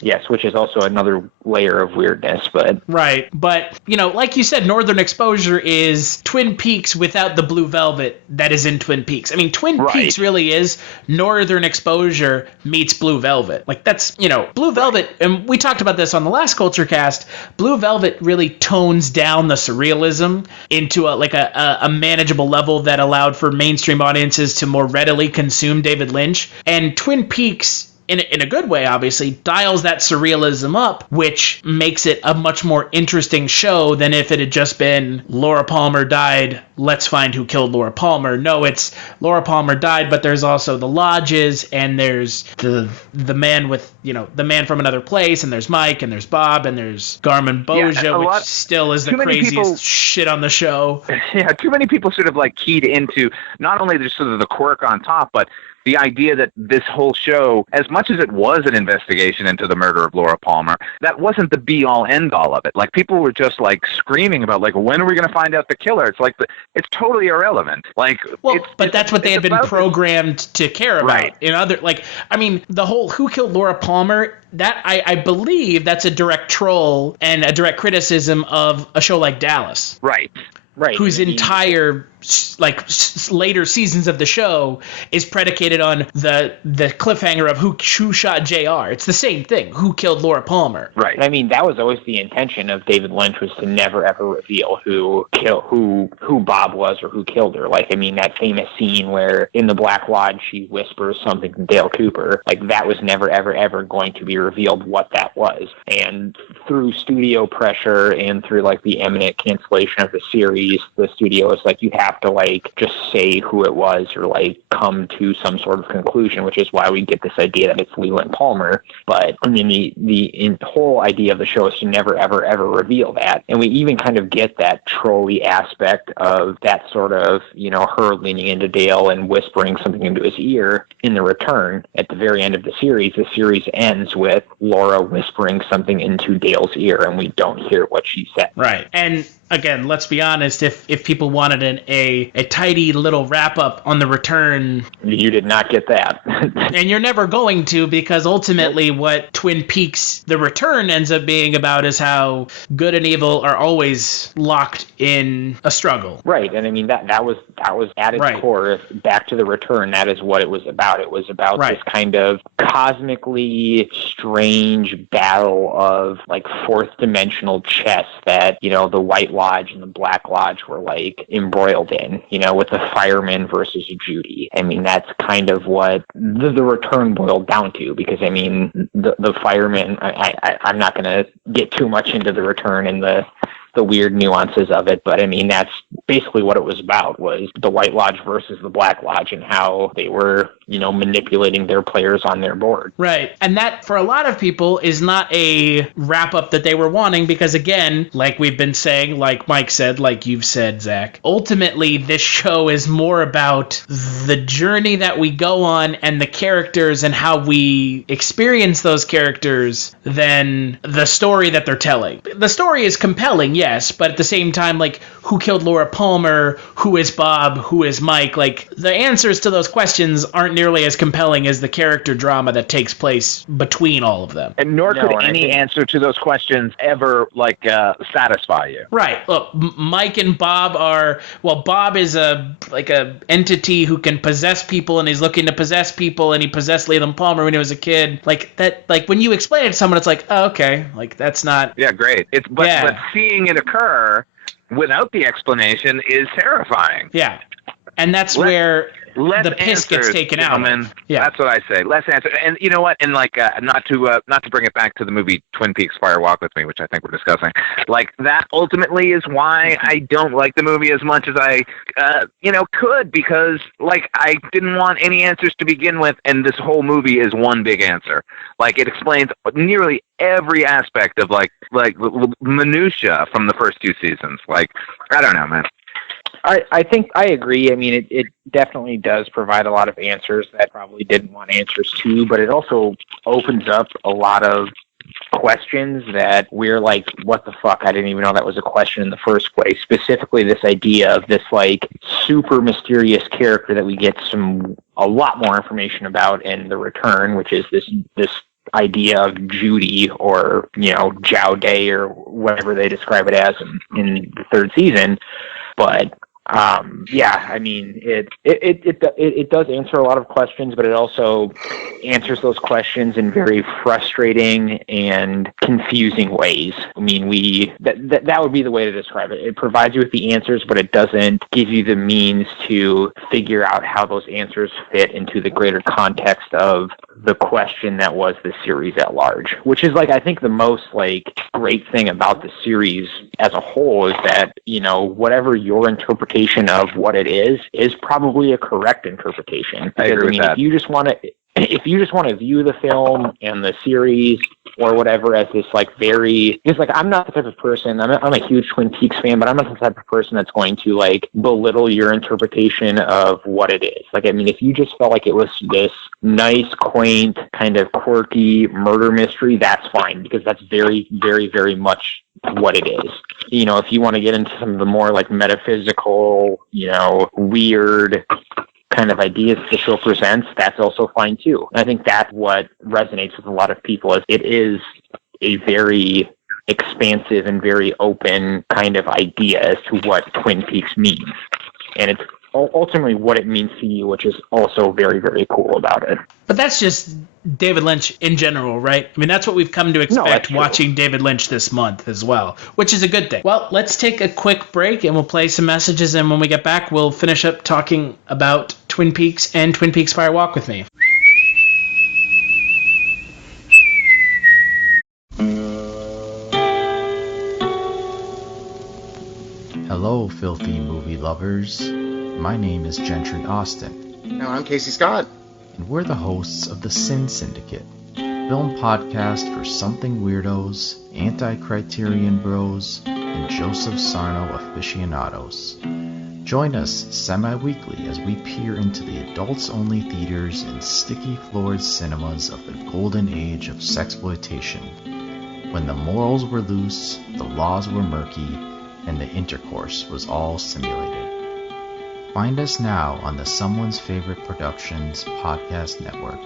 Yes, which is also another layer of weirdness, but... Right. But, like you said, Northern Exposure is Twin Peaks without the blue velvet that is in Twin Peaks. I mean, Twin Peaks really is Northern Exposure meets Blue Velvet. Like, that's, Blue Velvet, and we talked about this on the last Kulturecast, Blue Velvet really tones down the surrealism into a manageable level that allowed for mainstream audiences to more readily consume David Lynch. And Twin Peaks in a good way, obviously, dials that surrealism up, which makes it a much more interesting show than if it had just been Laura Palmer died, let's find who killed Laura Palmer. No, it's Laura Palmer died, but there's also the lodges, and there's the man with, the man from another place, and there's Mike, and there's Bob, and there's Garmin Boja, which still is the craziest shit on the show. Yeah, too many people sort of like keyed into not only just sort of the quirk on top, but the idea that this whole show, as much as it was an investigation into the murder of Laura Palmer, that wasn't the be-all, end-all of it. Like, people were just, like, screaming about, like, when are we going to find out the killer? It's like, it's totally irrelevant. Like, but that's what they had been programmed to care about. Right. In other, like, I mean, the whole who killed Laura Palmer, that I believe that's a direct troll and a direct criticism of a show like Dallas. Right. Whose entire later seasons of the show is predicated on the cliffhanger of who shot JR. It's the same thing. Who killed Laura Palmer? Right. I mean, that was always the intention of David Lynch, was to never ever reveal who Bob was or who killed her. Like, I mean, that famous scene where in the Black Lodge she whispers something to Dale Cooper. Like, that was never ever ever going to be revealed what that was. And through studio pressure and through like the imminent cancellation of the series, the studio is like, you have to like just say who it was or like come to some sort of conclusion, which is why we get this idea that it's Leland Palmer. But I mean, the whole idea of the show is to never ever ever reveal that. And we even kind of get that trolly aspect of that sort of, her leaning into Dale and whispering something into his ear in The Return at the very end of the series. The series ends with Laura whispering something into Dale's ear, and we don't hear what she said. Right. And again, let's be honest, if people wanted a tidy little wrap-up on The Return... You did not get that. And you're never going to, because ultimately what Twin Peaks The Return ends up being about is how good and evil are always locked in a struggle. Right, and I mean, that was at its core, back to The Return, that is what it was about. It was about this kind of cosmically strange battle of, like, fourth-dimensional chess that, the White Lodge and the Black Lodge were like embroiled in, with the fireman versus Judy. I mean, that's kind of what the Return boiled down to, because I mean, the fireman, I'm not going to get too much into The Return and the weird nuances of it, but I mean, that's basically what it was about, was the White Lodge versus the Black Lodge and how they were, manipulating their players on their board. Right. And that, for a lot of people, is not a wrap-up that they were wanting, because again, like we've been saying, like Mike said, like you've said, Zach, ultimately this show is more about the journey that we go on and the characters and how we experience those characters than the story that they're telling. The story is compelling, yes, but at the same time, like, who killed Laura Palmer? Who is Bob? Who is Mike? Like, the answers to those questions aren't nearly as compelling as the character drama that takes place between all of them. And nor could any answer to those questions ever, satisfy you. Right. Look, Mike and Bob are, Bob is a entity who can possess people, and he's looking to possess people, and he possessed Leland Palmer when he was a kid. Like, that, like, when you explain it to someone, it's like, oh, okay, like, that's not... Yeah, great. But seeing it occur without the explanation is terrifying. Yeah. And that's where the piss gets taken out. Yeah, that's what I say. Less answers. And you know what? And not to bring it back to the movie Twin Peaks: Fire Walk with Me, which I think we're discussing. Like, that ultimately is why I don't like the movie as much as I could, because I didn't want any answers to begin with, and this whole movie is one big answer. Like, it explains nearly every aspect of like minutia from the first two seasons. Like, I don't know, man. I think I agree. I mean, it definitely does provide a lot of answers that I probably didn't want answers to, but it also opens up a lot of questions that we're like, what the fuck? I didn't even know that was a question in the first place. Specifically, this idea of this super mysterious character that we get a lot more information about in The Return, which is this idea of Judy, or Zhao Day, or whatever they describe it as in the third season. But I mean, it does answer a lot of questions, but it also answers those questions in very frustrating and confusing ways. I mean, that would be the way to describe it. It provides you with the answers, but it doesn't give you the means to figure out how those answers fit into the greater context of the question that was the series at large, which is like, I think the most like great thing about the series as a whole is that, you know, whatever your interpretation of what it is probably a correct interpretation. I agree with that. If you just want to view the film and the series or whatever as this like it's like, I'm not the type of person, I'm a huge Twin Peaks fan, but I'm not the type of person that's going to like belittle your interpretation of what it is. Like, I mean, if you just felt like it was this nice, quaint, kind of quirky murder mystery, that's fine, because that's very, very, very much what it is. You know, if you want to get into some of the more like metaphysical, you know, weird kind of ideas the show presents, that's also fine too. And I think that's what resonates with a lot of people, is it is a very expansive and very open kind of idea as to what Twin Peaks means. And it's ultimately what it means to you, which is also very, very cool about it. But that's just David Lynch in general, right? I mean, that's what we've come to expect watching David Lynch this month as well, which is a good thing. Well, let's take a quick break and we'll play some messages, and when we get back, we'll finish up talking about Twin Peaks and Twin Peaks Fire Walk with Me. Hello, filthy movie lovers. My name is Gentry Austin. And I'm Casey Scott. And we're the hosts of the Sin Syndicate, film podcast for something weirdos, anti-criterion bros, and Joseph Sarno aficionados. Join us semi-weekly as we peer into the adults-only theaters and sticky-floored cinemas of the golden age of sexploitation, when the morals were loose, the laws were murky, and the intercourse was all simulated. Find us now on the Someone's Favorite Productions podcast network.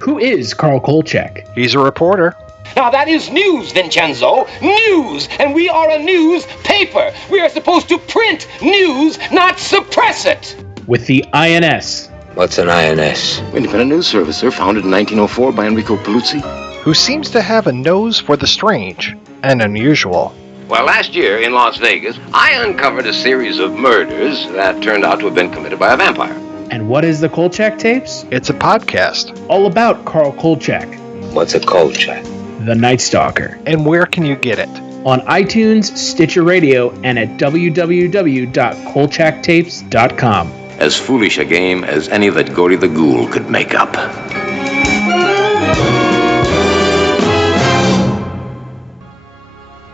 Who is Carl Kolchak? He's a reporter. Now that is news, Vincenzo. News! And we are a newspaper. We are supposed to print news, not suppress it. With the INS. What's an INS? Independent news service, sir. Founded in 1904 by Enrico Paluzzi. Who seems to have a nose for the strange and unusual. Well, last year in Las Vegas, I uncovered a series of murders that turned out to have been committed by a vampire. And what is the Kolchak Tapes? It's a podcast. All about Carl Kolchak. What's a Kolchak? The Night Stalker. And where can you get it? On iTunes, Stitcher Radio, and at www.kolchaktapes.com. As foolish a game as any that Gory the Ghoul could make up.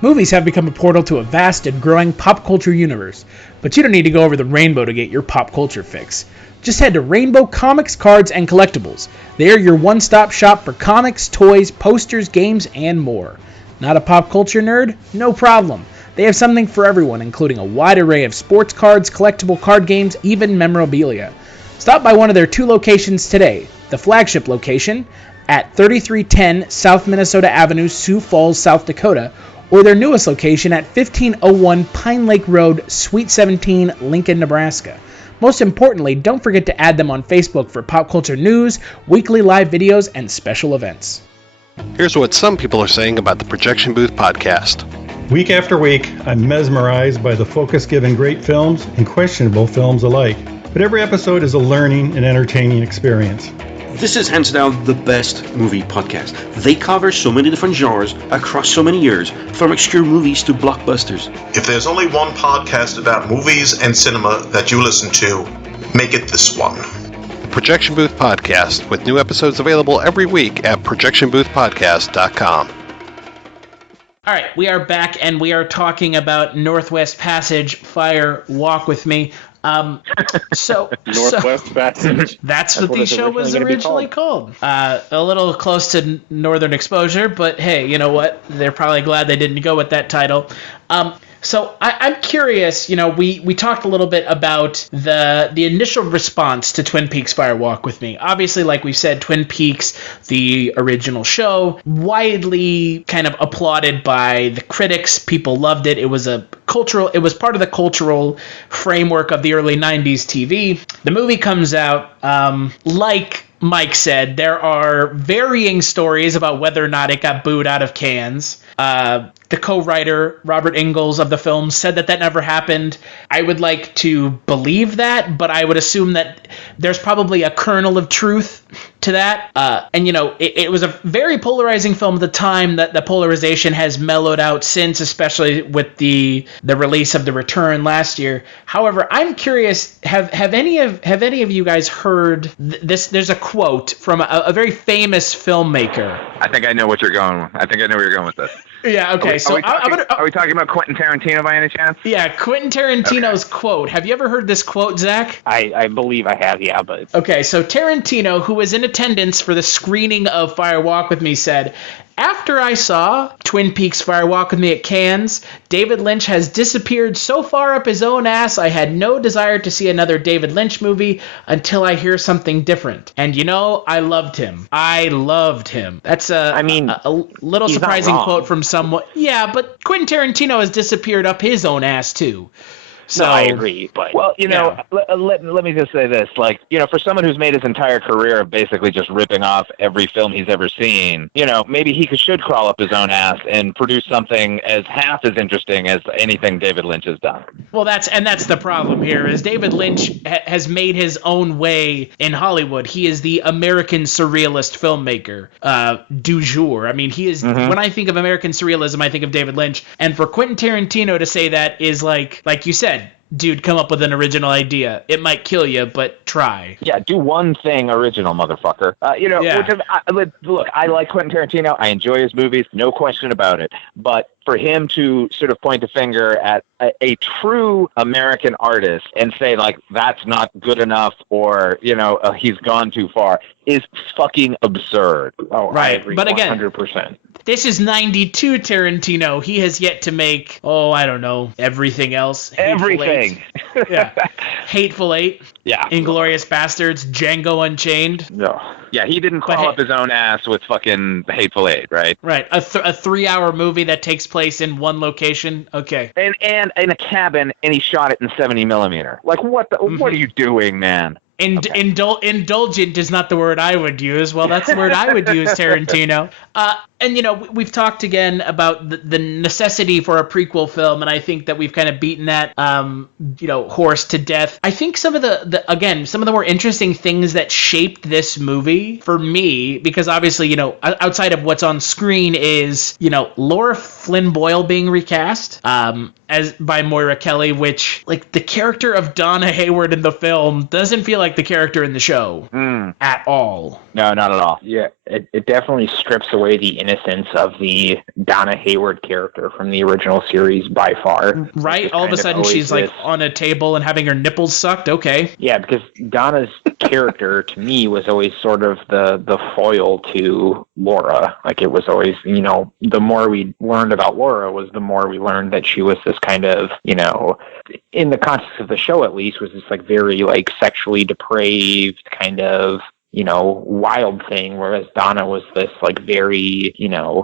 Movies have become a portal to a vast and growing pop culture universe, but you don't need to go over the rainbow to get your pop culture fix. Just head to Rainbow Comics, Cards, and Collectibles. They are your one-stop shop for comics, toys, posters, games, and more. Not a pop culture nerd? No problem. They have something for everyone, including a wide array of sports cards, collectible card games, even memorabilia. Stop by one of their 2 locations today. The flagship location at 3310 South Minnesota Avenue, Sioux Falls, South Dakota, or their newest location at 1501 Pine Lake Road, Suite 17, Lincoln, Nebraska. Most importantly, don't forget to add them on Facebook for pop culture news, weekly live videos, and special events. Here's what some people are saying about the Projection Booth podcast. Week after week, I'm mesmerized by the focus given great films and questionable films alike. But every episode is a learning and entertaining experience. This is hands down the best movie podcast. They cover so many different genres across so many years, from obscure movies to blockbusters. If there's only one podcast about movies and cinema that you listen to, make it this one. The Projection Booth Podcast, with new episodes available every week at projectionboothpodcast.com. All right, we are back, and we are talking about Northwest Passage, Fire Walk with Me. Northwest Passage. That's what the show was originally called. A little close to Northern Exposure, but hey, you know what? They're probably glad they didn't go with that title. So I'm curious, you know, we talked a little bit about the initial response to Twin Peaks Fire Walk with Me. Obviously, like we said, Twin Peaks, the original show, widely kind of applauded by the critics. People loved it. It was part of the cultural framework of the early 90s TV. The movie comes out, like Mike said, there are varying stories about whether or not it got booed out of Cannes. The co-writer, Robert Ingalls, of the film said that never happened. I would like to believe that, but I would assume that there's probably a kernel of truth to that. And, it was a very polarizing film at the time. That the polarization has mellowed out since, especially with the release of The Return last year. However, I'm curious, have any of you guys heard this? There's a quote from a very famous filmmaker. I think I know what you're going with. I think I know where you're going with this. Yeah, okay. Are we talking about Quentin Tarantino by any chance? Yeah, Quentin Tarantino's quote. Have you ever heard this quote, Zach? I believe I have, yeah. But okay, so Tarantino, who was in attendance for the screening of Fire Walk with Me, said, "After I saw Twin Peaks Fire Walk with Me at Cannes, David Lynch has disappeared so far up his own ass, I had no desire to see another David Lynch movie until I hear something different. And I loved him. I loved him." That's a little surprising quote from someone. Yeah, but Quentin Tarantino has disappeared up his own ass too. So no, I agree, but let me just say this: for someone who's made his entire career of basically just ripping off every film he's ever seen, maybe he should crawl up his own ass and produce something as half as interesting as anything David Lynch has done. Well, that's the problem here is David Lynch has made his own way in Hollywood. He is the American surrealist filmmaker du jour. I mean, he is. Mm-hmm. When I think of American surrealism, I think of David Lynch, and for Quentin Tarantino to say that is like you said. Dude, come up with an original idea. It might kill you, but try. Yeah, do one thing original, motherfucker. Look, I like Quentin Tarantino. I enjoy his movies, no question about it. But for him to sort of point a finger at a true American artist and say, that's not good enough or, he's gone too far is fucking absurd. Oh, right. I agree, but again, 100%. This is 92 Tarantino. He has yet to make, I don't know, everything else. Everything. Yeah. Hateful Eight. Yeah. Inglourious Bastards. Django Unchained. No. Yeah, he didn't crawl up his own ass with fucking Hateful Eight, right? Right. A 3-hour movie that takes place in one location. Okay. And in a cabin, and he shot it in 70 millimeter. What are you doing, man? Indulgent is not the word I would use. Well, that's the word I would use, Tarantino. And, we've talked again about the necessity for a prequel film, and I think that we've kind of beaten that, horse to death. I think some of the more interesting things that shaped this movie for me, because obviously, outside of what's on screen is, Laura Flynn Boyle being recast, as by Moira Kelly, which, the character of Donna Hayward in the film doesn't feel like the character in the show at all. No, not at all. Yeah, it definitely strips away the innocence of the Donna Hayward character from the original series by far. Right? All of a sudden she's on a table and having her nipples sucked? Okay. Yeah, because Donna's character to me was always sort of the foil to Laura. It was always, the more we learned about Laura was the more we learned that she was this kind of, in the context of the show at least, was this very sexually depraved kind of wild thing, whereas Donna was this very,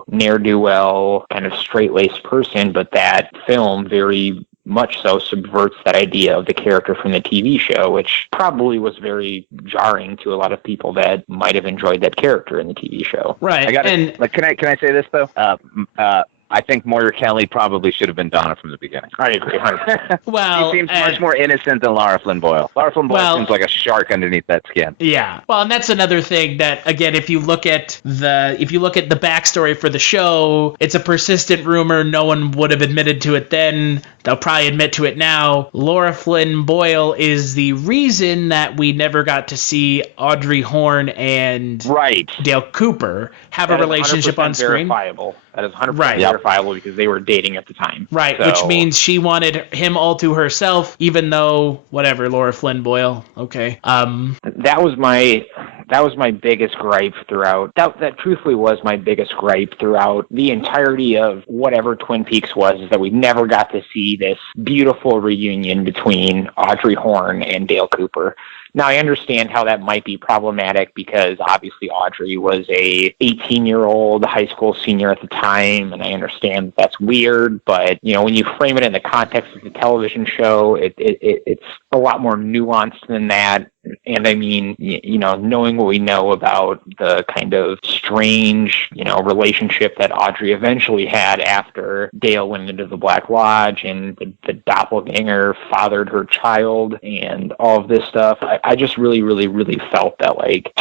ne'er-do-well kind of straight-laced person, but that film very much so subverts that idea of the character from the TV show, which probably was very jarring to a lot of people that might have enjoyed that character in the TV show. Right. Can I say this though? I think Moira Kelly probably should have been Donna from the beginning. I agree. Well, she seems much more innocent than Laura Flynn Boyle. Laura Flynn Boyle seems like a shark underneath that skin. Yeah. Well, and that's another thing that, again, if you look at the backstory for the show, it's a persistent rumor. No one would have admitted to it then. They'll probably admit to it now. Laura Flynn Boyle is the reason that we never got to see Audrey Horne and Dale Cooper have a relationship on screen. Verifiable. That is 100% verifiable because they were dating at the time. Right, so. Which means she wanted him all to herself, even though, whatever, Laura Flynn Boyle. Okay. That was my biggest gripe throughout. That truthfully was my biggest gripe throughout the entirety of whatever Twin Peaks was, is that we never got to see this beautiful reunion between Audrey Horne and Dale Cooper. Now, I understand how that might be problematic because obviously Audrey was a 18-year-old high school senior at the time, and I understand that's weird, but, when you frame it in the context of the television show, it's a lot more nuanced than that. And I mean, knowing what we know about the kind of strange, relationship that Audrey eventually had after Dale went into the Black Lodge and the doppelganger fathered her child and all of this stuff, I just really, really, really felt that, like,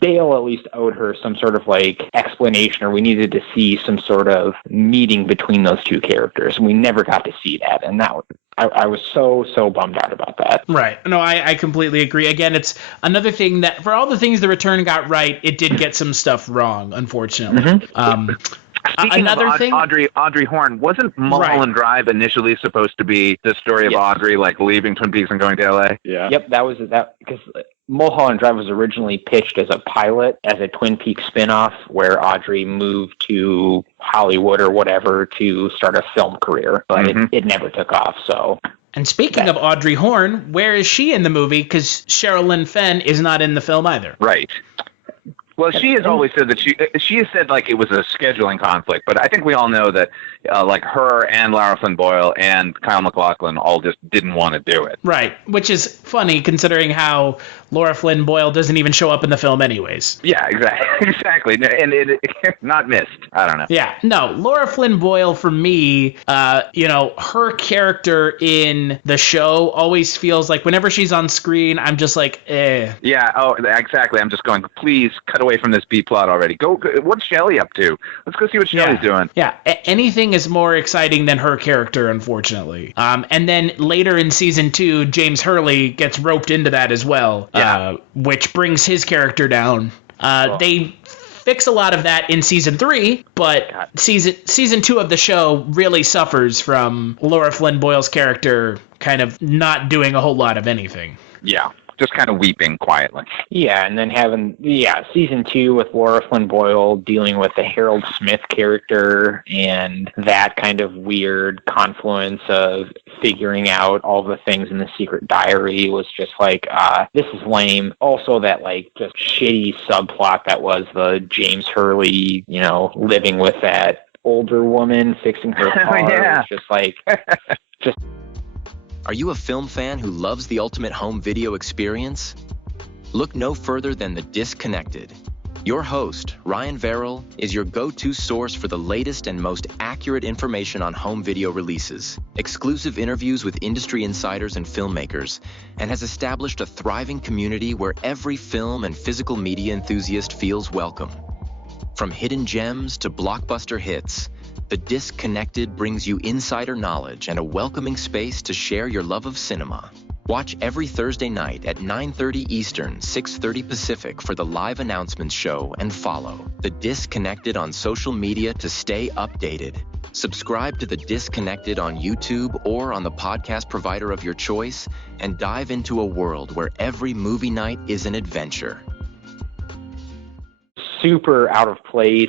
Dale at least owed her some sort of, like, explanation, or we needed to see some sort of meeting between those two characters, and we never got to see that, and that I was so bummed out about that. Right. No, I completely agree. Again, it's another thing that, for all the things the Return got right, it did get some stuff wrong, unfortunately. Speaking of Audrey Horne, wasn't Mulholland Drive initially supposed to be the story of Audrey, like, leaving Twin Peaks and going to LA? Yeah. Yep, that was that, because Mulholland Drive was originally pitched as a pilot, as a Twin Peaks spinoff, where Audrey moved to Hollywood or whatever to start a film career, but it never took off. So. And speaking of Audrey Horne, where is she in the movie? Because Sheryl Lynn Fenn is not in the film either. Right. Well, she has always said that she has said, like, it was a scheduling conflict, but I think we all know that like her and Lara Flynn Boyle and Kyle MacLachlan all just didn't want to do it. Right, which is funny considering how Lara Flynn Boyle doesn't even show up in the film anyways. Yeah, exactly. And it not missed. I don't know. Yeah, no, Lara Flynn Boyle for me, her character in the show always feels like whenever she's on screen, I'm just like, eh. Yeah, oh, exactly. I'm just going, please cut away from this B plot already. Go. What's Shelley up to? Let's go see what Shelley's doing. Yeah, anything is more exciting than her character, unfortunately. And then later in season 2, James Hurley gets roped into that as well, which brings his character down. They fix a lot of that in season 3, but season 2 of the show really suffers from Lara Flynn Boyle's character kind of not doing a whole lot of anything. Yeah. Just kind of weeping quietly. Yeah, and then having, season 2 with Lara Flynn Boyle dealing with the Harold Smith character and that kind of weird confluence of figuring out all the things in the secret diary was just like, this is lame. Also that, like, just shitty subplot that was the James Hurley, living with that older woman, fixing her car. Yeah. It's just like, Are you a film fan who loves the ultimate home video experience? Look no further than The Disconnected. Your host, Ryan Verrill, is your go-to source for the latest and most accurate information on home video releases, exclusive interviews with industry insiders and filmmakers, and has established a thriving community where every film and physical media enthusiast feels welcome. From hidden gems to blockbuster hits, The Disconnected brings you insider knowledge and a welcoming space to share your love of cinema. Watch every Thursday night at 9:30 Eastern, 6:30 Pacific for the live announcements show, and follow The Disconnected on social media to stay updated. Subscribe to The Disconnected on YouTube or on the podcast provider of your choice and dive into a world where every movie night is an adventure. Super out of place,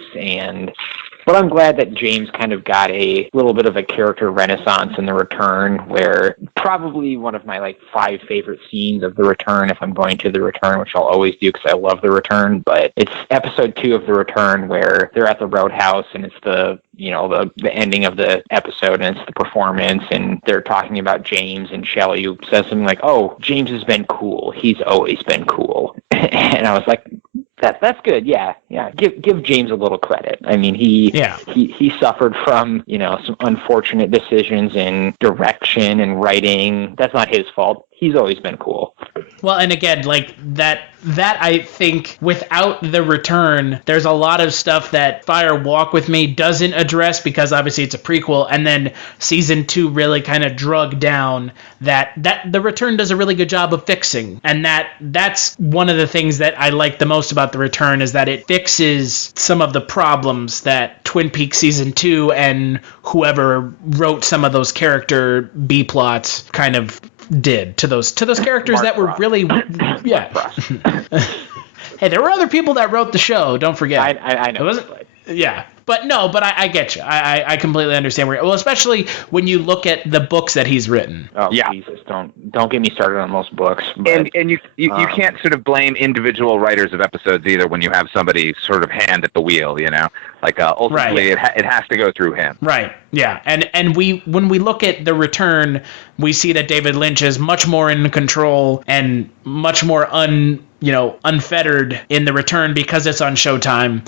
but I'm glad that James kind of got a little bit of a character renaissance in The Return, where probably one of my 5 favorite scenes of The Return, if I'm going to The Return, which I'll always do because I love The Return, but it's episode 2 of The Return where they're at the Roadhouse and it's the ending of the episode and it's the performance and they're talking about James, and Shelley says something like, "Oh, James has been cool. He's always been cool." And I was like, That's good. Yeah. Give James a little credit. I mean, he suffered from, some unfortunate decisions in direction and writing. That's not his fault. He's always been cool. Well, and again, that I think without The Return, there's a lot of stuff that Fire Walk With Me doesn't address because obviously it's a prequel, and then season 2 really kind of drug down that The Return does a really good job of fixing. And that's one of the things that I like the most about The Return is that it fixes some of the problems that Twin Peaks season 2 and whoever wrote some of those character B plots kind of did to those characters Mark that were Frost. really Hey, there were other people that wrote the show, don't forget. I know. Yeah. But I get you. I completely understand well, especially when you look at the books that he's written. Oh, yeah. Jesus, don't get me started on those books. But, and you can't sort of blame individual writers of episodes either when you have somebody sort of hand at the wheel, you know? Like, ultimately, right. it has to go through him. Right, yeah. And when we look at The Return, we see that David Lynch is much more in control and much more unfettered in The Return because it's on Showtime.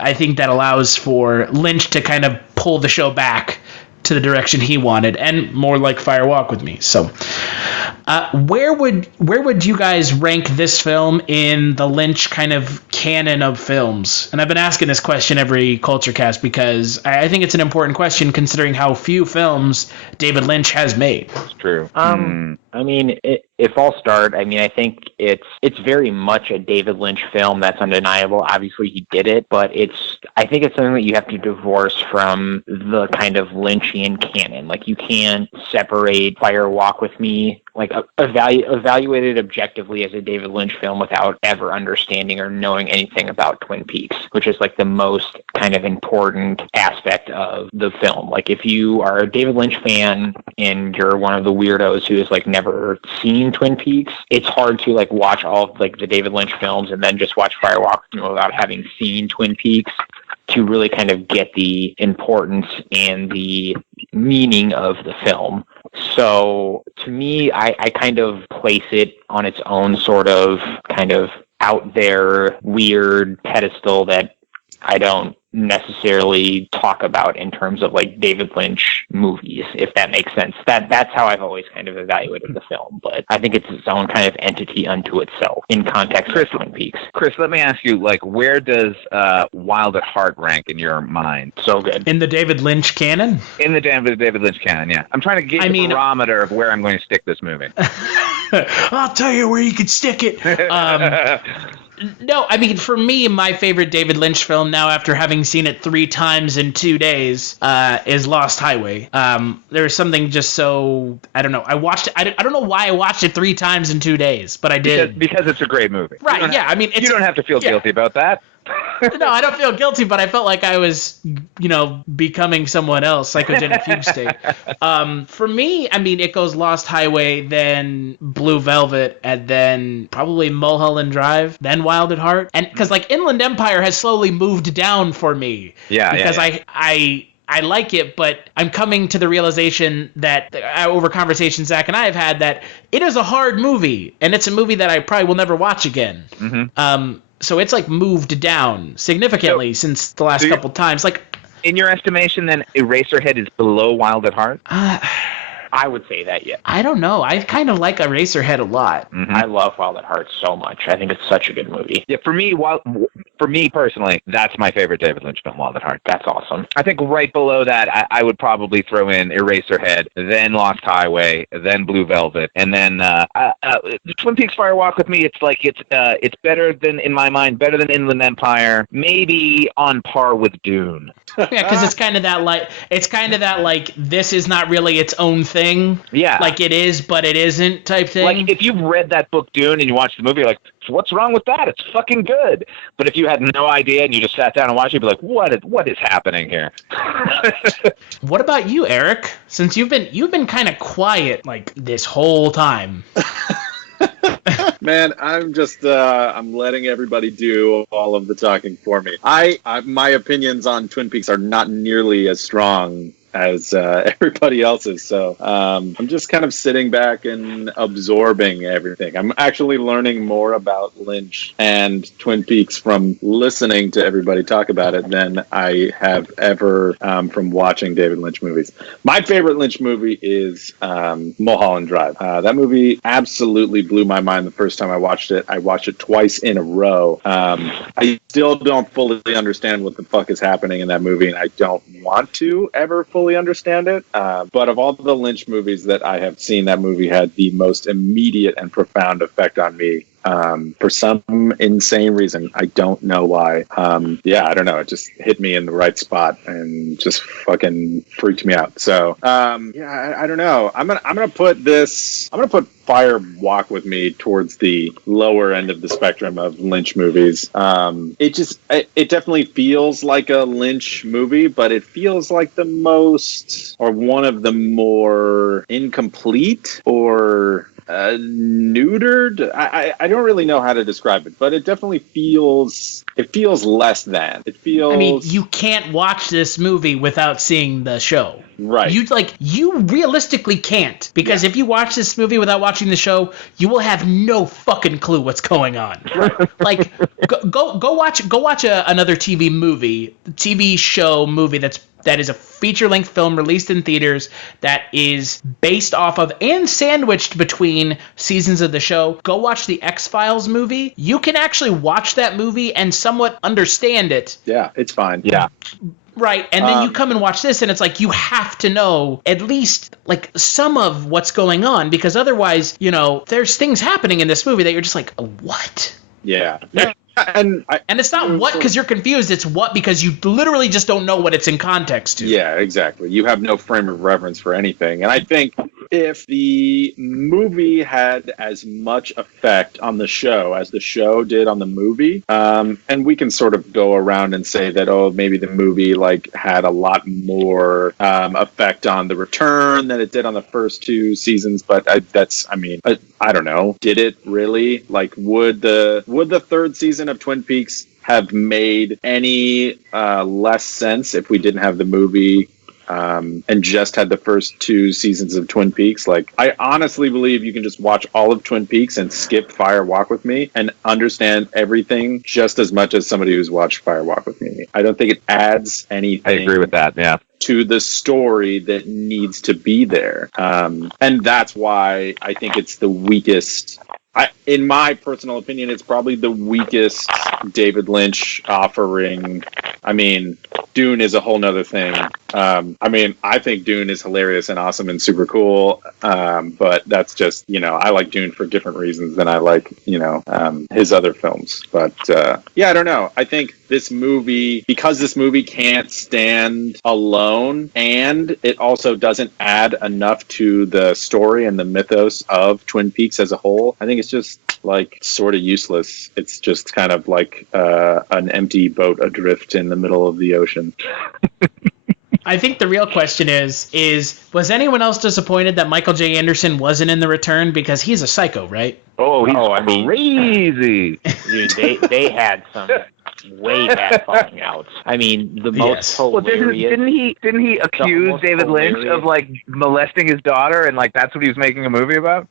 I think that allows for Lynch to kind of pull the show back to the direction he wanted, and more like Fire Walk with Me. So where would you guys rank this film in the Lynch kind of canon of films? And I've been asking this question every Kulturecast because I think it's an important question considering how few films David Lynch has made. It's true. I mean, if I'll start, I mean, I think it's very much a David Lynch film. That's undeniable. Obviously, he did it, but I think it's something that you have to divorce from the kind of Lynchian canon. Like, you can't separate Fire Walk with Me, like evaluate it objectively as a David Lynch film without ever understanding or knowing anything about Twin Peaks, which is like the most kind of important aspect of the film. Like, if you are a David Lynch fan and you're one of the weirdos who has like never seen Twin Peaks, it's hard to like watch all of like the David Lynch films and then just watch Fire Walk with Me without having seen Twin Peaks to really kind of get the importance and the meaning of the film. So to me, I kind of place it on its own sort of kind of out there weird pedestal that I don't necessarily talk about in terms of like David Lynch movies, if that makes sense. That's how I've always kind of evaluated the film, but I think it's its own kind of entity unto itself in context of Twin Peaks. Chris, let me ask you, like, where does Wild at Heart rank in your mind? So good. In the David Lynch canon? In the David Lynch canon, yeah. I'm trying to gauge the barometer of where I'm going to stick this movie. I'll tell you where you can stick it. No, I mean, for me, my favorite David Lynch film now, after having seen it 3 times in 2 days, is Lost Highway. There's something just so, I don't know. I watched it. I don't know why I watched it 3 times in 2 days, but I did. Because it's a great movie. Right, yeah. I mean, you don't have to feel guilty about that. No, I don't feel guilty, but I felt like I was, becoming someone else, psychogenic fugue state. For me, I mean, it goes Lost Highway, then Blue Velvet, and then probably Mulholland Drive, then Wild at Heart. And because like Inland Empire has slowly moved down for me. Yeah. Because I like it, but I'm coming to the realization that over conversations Zach and I have had that it is a hard movie, and it's a movie that I probably will never watch again. Mm-hmm. So it's like moved down significantly since the last couple times. Like, in your estimation, then Eraserhead is below Wild at Heart? I would say that, yeah. I don't know. I kind of like Eraserhead a lot. Mm-hmm. I love Wild at Heart so much. I think it's such a good movie. Yeah, for me personally, that's my favorite David Lynch film, Wild at Heart. That's awesome. I think right below that, I would probably throw in Eraserhead, then Lost Highway, then Blue Velvet, and then Twin Peaks Fire Walk with Me. It's like it's better than, in my mind, better than Inland Empire, maybe on par with Dune. Yeah, because it's kind of that like this is not really its own thing. Yeah, like it is, but it isn't type thing. Like if you've read that book Dune and you watch the movie, you're like, what's wrong with that? It's fucking good. But if you had no idea and you just sat down and watched it, you'd be like, what is happening here? What about you, Eric? Since you've been kind of quiet like this whole time. Man, I'm just I'm letting everybody do all of the talking for me. My opinions on Twin Peaks are not nearly as strong as everybody else's, so I'm just kind of sitting back and absorbing everything. I'm actually learning more about Lynch and Twin Peaks from listening to everybody talk about it than I have ever from watching David Lynch movies. My favorite Lynch movie is Mulholland Drive. That movie absolutely blew my mind the first time I watched it. I watched it twice in a row. I still don't fully understand what the fuck is happening in that movie, and I don't want to ever fully understand it. But of all the Lynch movies that I have seen, that movie had the most immediate and profound effect on me. for some insane reason. I don't know why. I don't know. It just hit me in the right spot and just fucking freaked me out. So, I don't know. I'm gonna put Fire Walk With Me towards the lower end of the spectrum of Lynch movies. It definitely feels like a Lynch movie, but it feels like the most, or one of the more incomplete or neutered. I don't really know how to describe it, but it definitely feels less than. It feels. I mean, you can't watch this movie without seeing the show. Right. You realistically can't, because if you watch this movie without watching the show, you will have no fucking clue what's going on. Like, go watch another TV show movie that is a feature-length film released in theaters that is based off of and sandwiched between seasons of the show. Go watch the X-Files movie. You can actually watch that movie and somewhat understand it. Yeah, it's fine. Yeah. Right, and then you come and watch this, and it's like you have to know at least like some of what's going on, because otherwise, there's things happening in this movie that you're just like, what? Yeah. And it's not what because you're confused. It's what because you literally just don't know what it's in context to. Yeah, exactly. You have no frame of reference for anything. And I think if the movie had as much effect on the show as the show did on the movie, and we can sort of go around and say that, maybe the movie had a lot more effect on The Return than it did on the first two seasons. But I don't know. Did it really? Would the third season of Twin Peaks have made any less sense if we didn't have the movie and just had the first two seasons of Twin Peaks? I honestly believe you can just watch all of Twin Peaks and skip Fire Walk With Me and understand everything just as much as somebody who's watched Fire Walk With Me. I don't think it adds anything. I agree with that, yeah. To the story that needs to be there. And that's why I think it's the weakest. In my personal opinion, it's probably the weakest David Lynch offering. I mean, Dune is a whole nother thing. I think Dune is hilarious and awesome and super cool. But that's just, I like Dune for different reasons than I like, his other films. But I don't know. I think this movie, because this movie can't stand alone, and it also doesn't add enough to the story and the mythos of Twin Peaks as a whole, I think it's just sort of useless. It's just kind of like an empty boat adrift in the middle of the ocean. I think the real question is was anyone else disappointed that Michael J. Anderson wasn't in The Return? Because he's a psycho, right? Oh, he's crazy. Dude, they had some way bad falling outs. I mean, the most hilarious. Well, didn't he accuse David Lynch of molesting his daughter, and that's what he was making a movie about?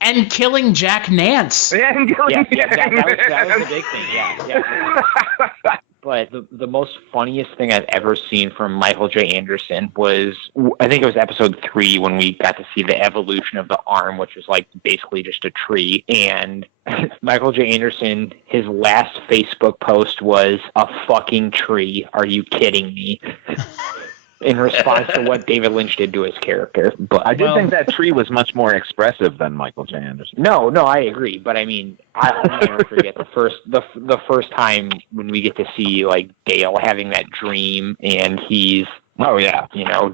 And killing Jack Nance. That was the big thing. Yeah. But the most funniest thing I've ever seen from Michael J. Anderson was, I think it was episode 3 when we got to see the evolution of the arm, which was basically just a tree. And Michael J. Anderson, his last Facebook post was, "A fucking tree. Are you kidding me?" In response to what David Lynch did to his character. But I did think that tree was much more expressive than Michael J. Anderson. No, I agree. But I mean, I'll never forget the first time when we get to see Dale having that dream, and he's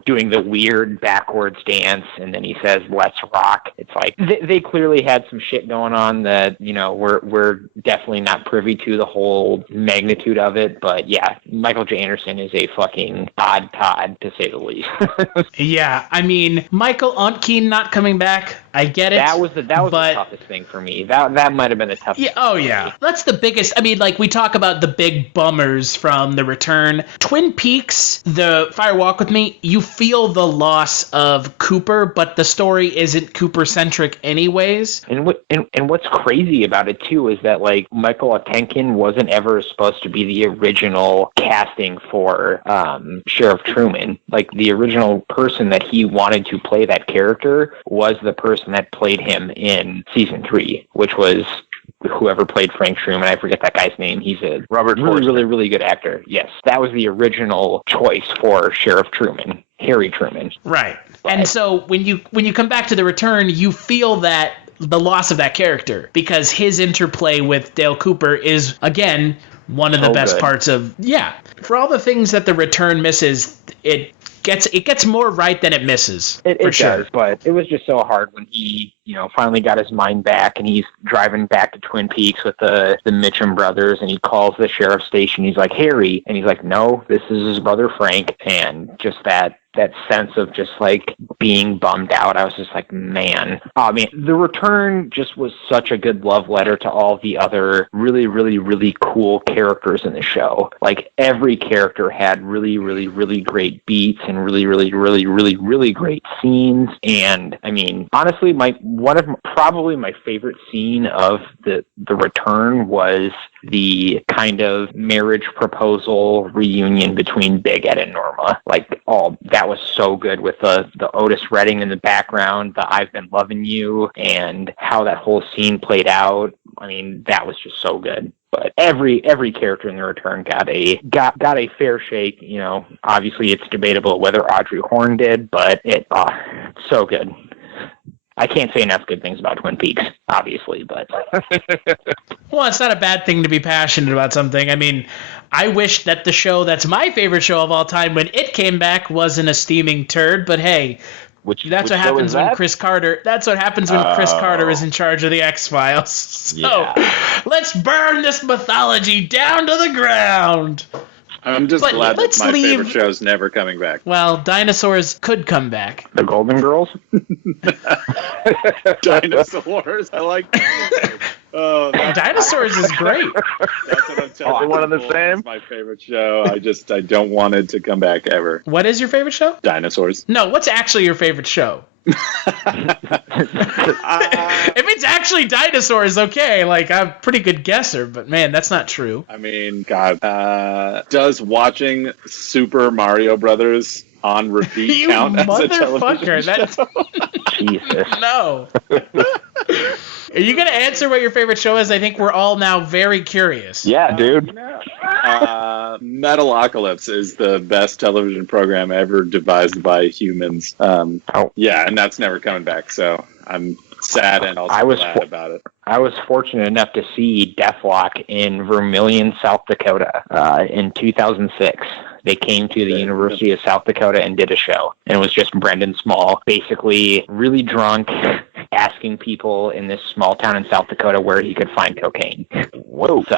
doing the weird backwards dance, and then he says, "Let's rock." It's they clearly had some shit going on that, we're definitely not privy to the whole magnitude of it. But yeah, Michael J. Anderson is a fucking odd Todd, to say the least. Yeah, I mean, Michael Ontkean not coming back, I get it. That was the toughest thing for me. That might have been the toughest. Yeah, oh yeah. That's the biggest. I mean, we talk about the big bummers from The Return. Twin Peaks, the Fire Walk With Me, you feel the loss of Cooper, but the story isn't Cooper-centric anyways. And what's crazy about it, too, is that, Michael Ontkean wasn't ever supposed to be the original casting for Sheriff Truman. The original person that he wanted to play that character was the person that played him in season 3, which was whoever played Frank Truman. I forget that guy's name. He's a really, really good actor. Yes, that was the original choice for Sheriff Truman, Harry Truman. Right. And so when you come back to The Return, you feel that the loss of that character, because his interplay with Dale Cooper is, again, one of the best parts of, for all the things that The Return misses, it gets more right than it misses. It sure. does, but it was just so hard when he, finally got his mind back, and he's driving back to Twin Peaks with the Mitchum brothers, and he calls the sheriff's station. He's like, Harry, and he's like, no, this is his brother Frank, and just that sense of just like being bummed out. I was just like, man. I mean, The Return just was such a good love letter to all the other really, really, really cool characters in the show. Like, every character had really, really, really great beats and really, really, really, really, really great scenes. And I mean, honestly, probably my favorite scene of the Return was the kind of marriage proposal reunion between Big Ed and Norma. Like, that was so good with the Otis Redding in the background, the I've Been Loving You, and how that whole scene played out. I mean, that was just so good. But every character in The Return got a fair shake. Obviously it's debatable whether Audrey Horne did, but it's so good. I can't say enough good things about Twin Peaks, obviously, but... Well, it's not a bad thing to be passionate about something. I mean, I wish that the show that's my favorite show of all time, when it came back, wasn't a steaming turd, but hey... That's what happens when Chris Carter is in charge of the X-Files. So, let's burn this mythology down to the ground. I'm just glad that my favorite show's never coming back. Well, dinosaurs could come back. The Golden Girls? Dinosaurs? I like dinosaurs. Oh, Dinosaurs is great. That's what I'm telling you. One of the same? It's my favorite show. I don't want it to come back ever. What is your favorite show? Dinosaurs. No, what's actually your favorite show? If it's actually dinosaurs, okay, like, I'm a pretty good guesser, but man, that's not true. I mean, God, does watching Super Mario Brothers on repeat count as a television show? Jesus. No. Are you going to answer what your favorite show is? I think we're all now very curious. Yeah, dude. Metalocalypse is the best television program ever devised by humans. Yeah, and that's never coming back, so I'm sad and also glad about it. I was fortunate enough to see Deathlock in Vermillion, South Dakota in 2006. They came to the University of South Dakota and did a show. And it was just Brendan Small, basically really drunk, asking people in this small town in South Dakota where he could find cocaine. Whoa. So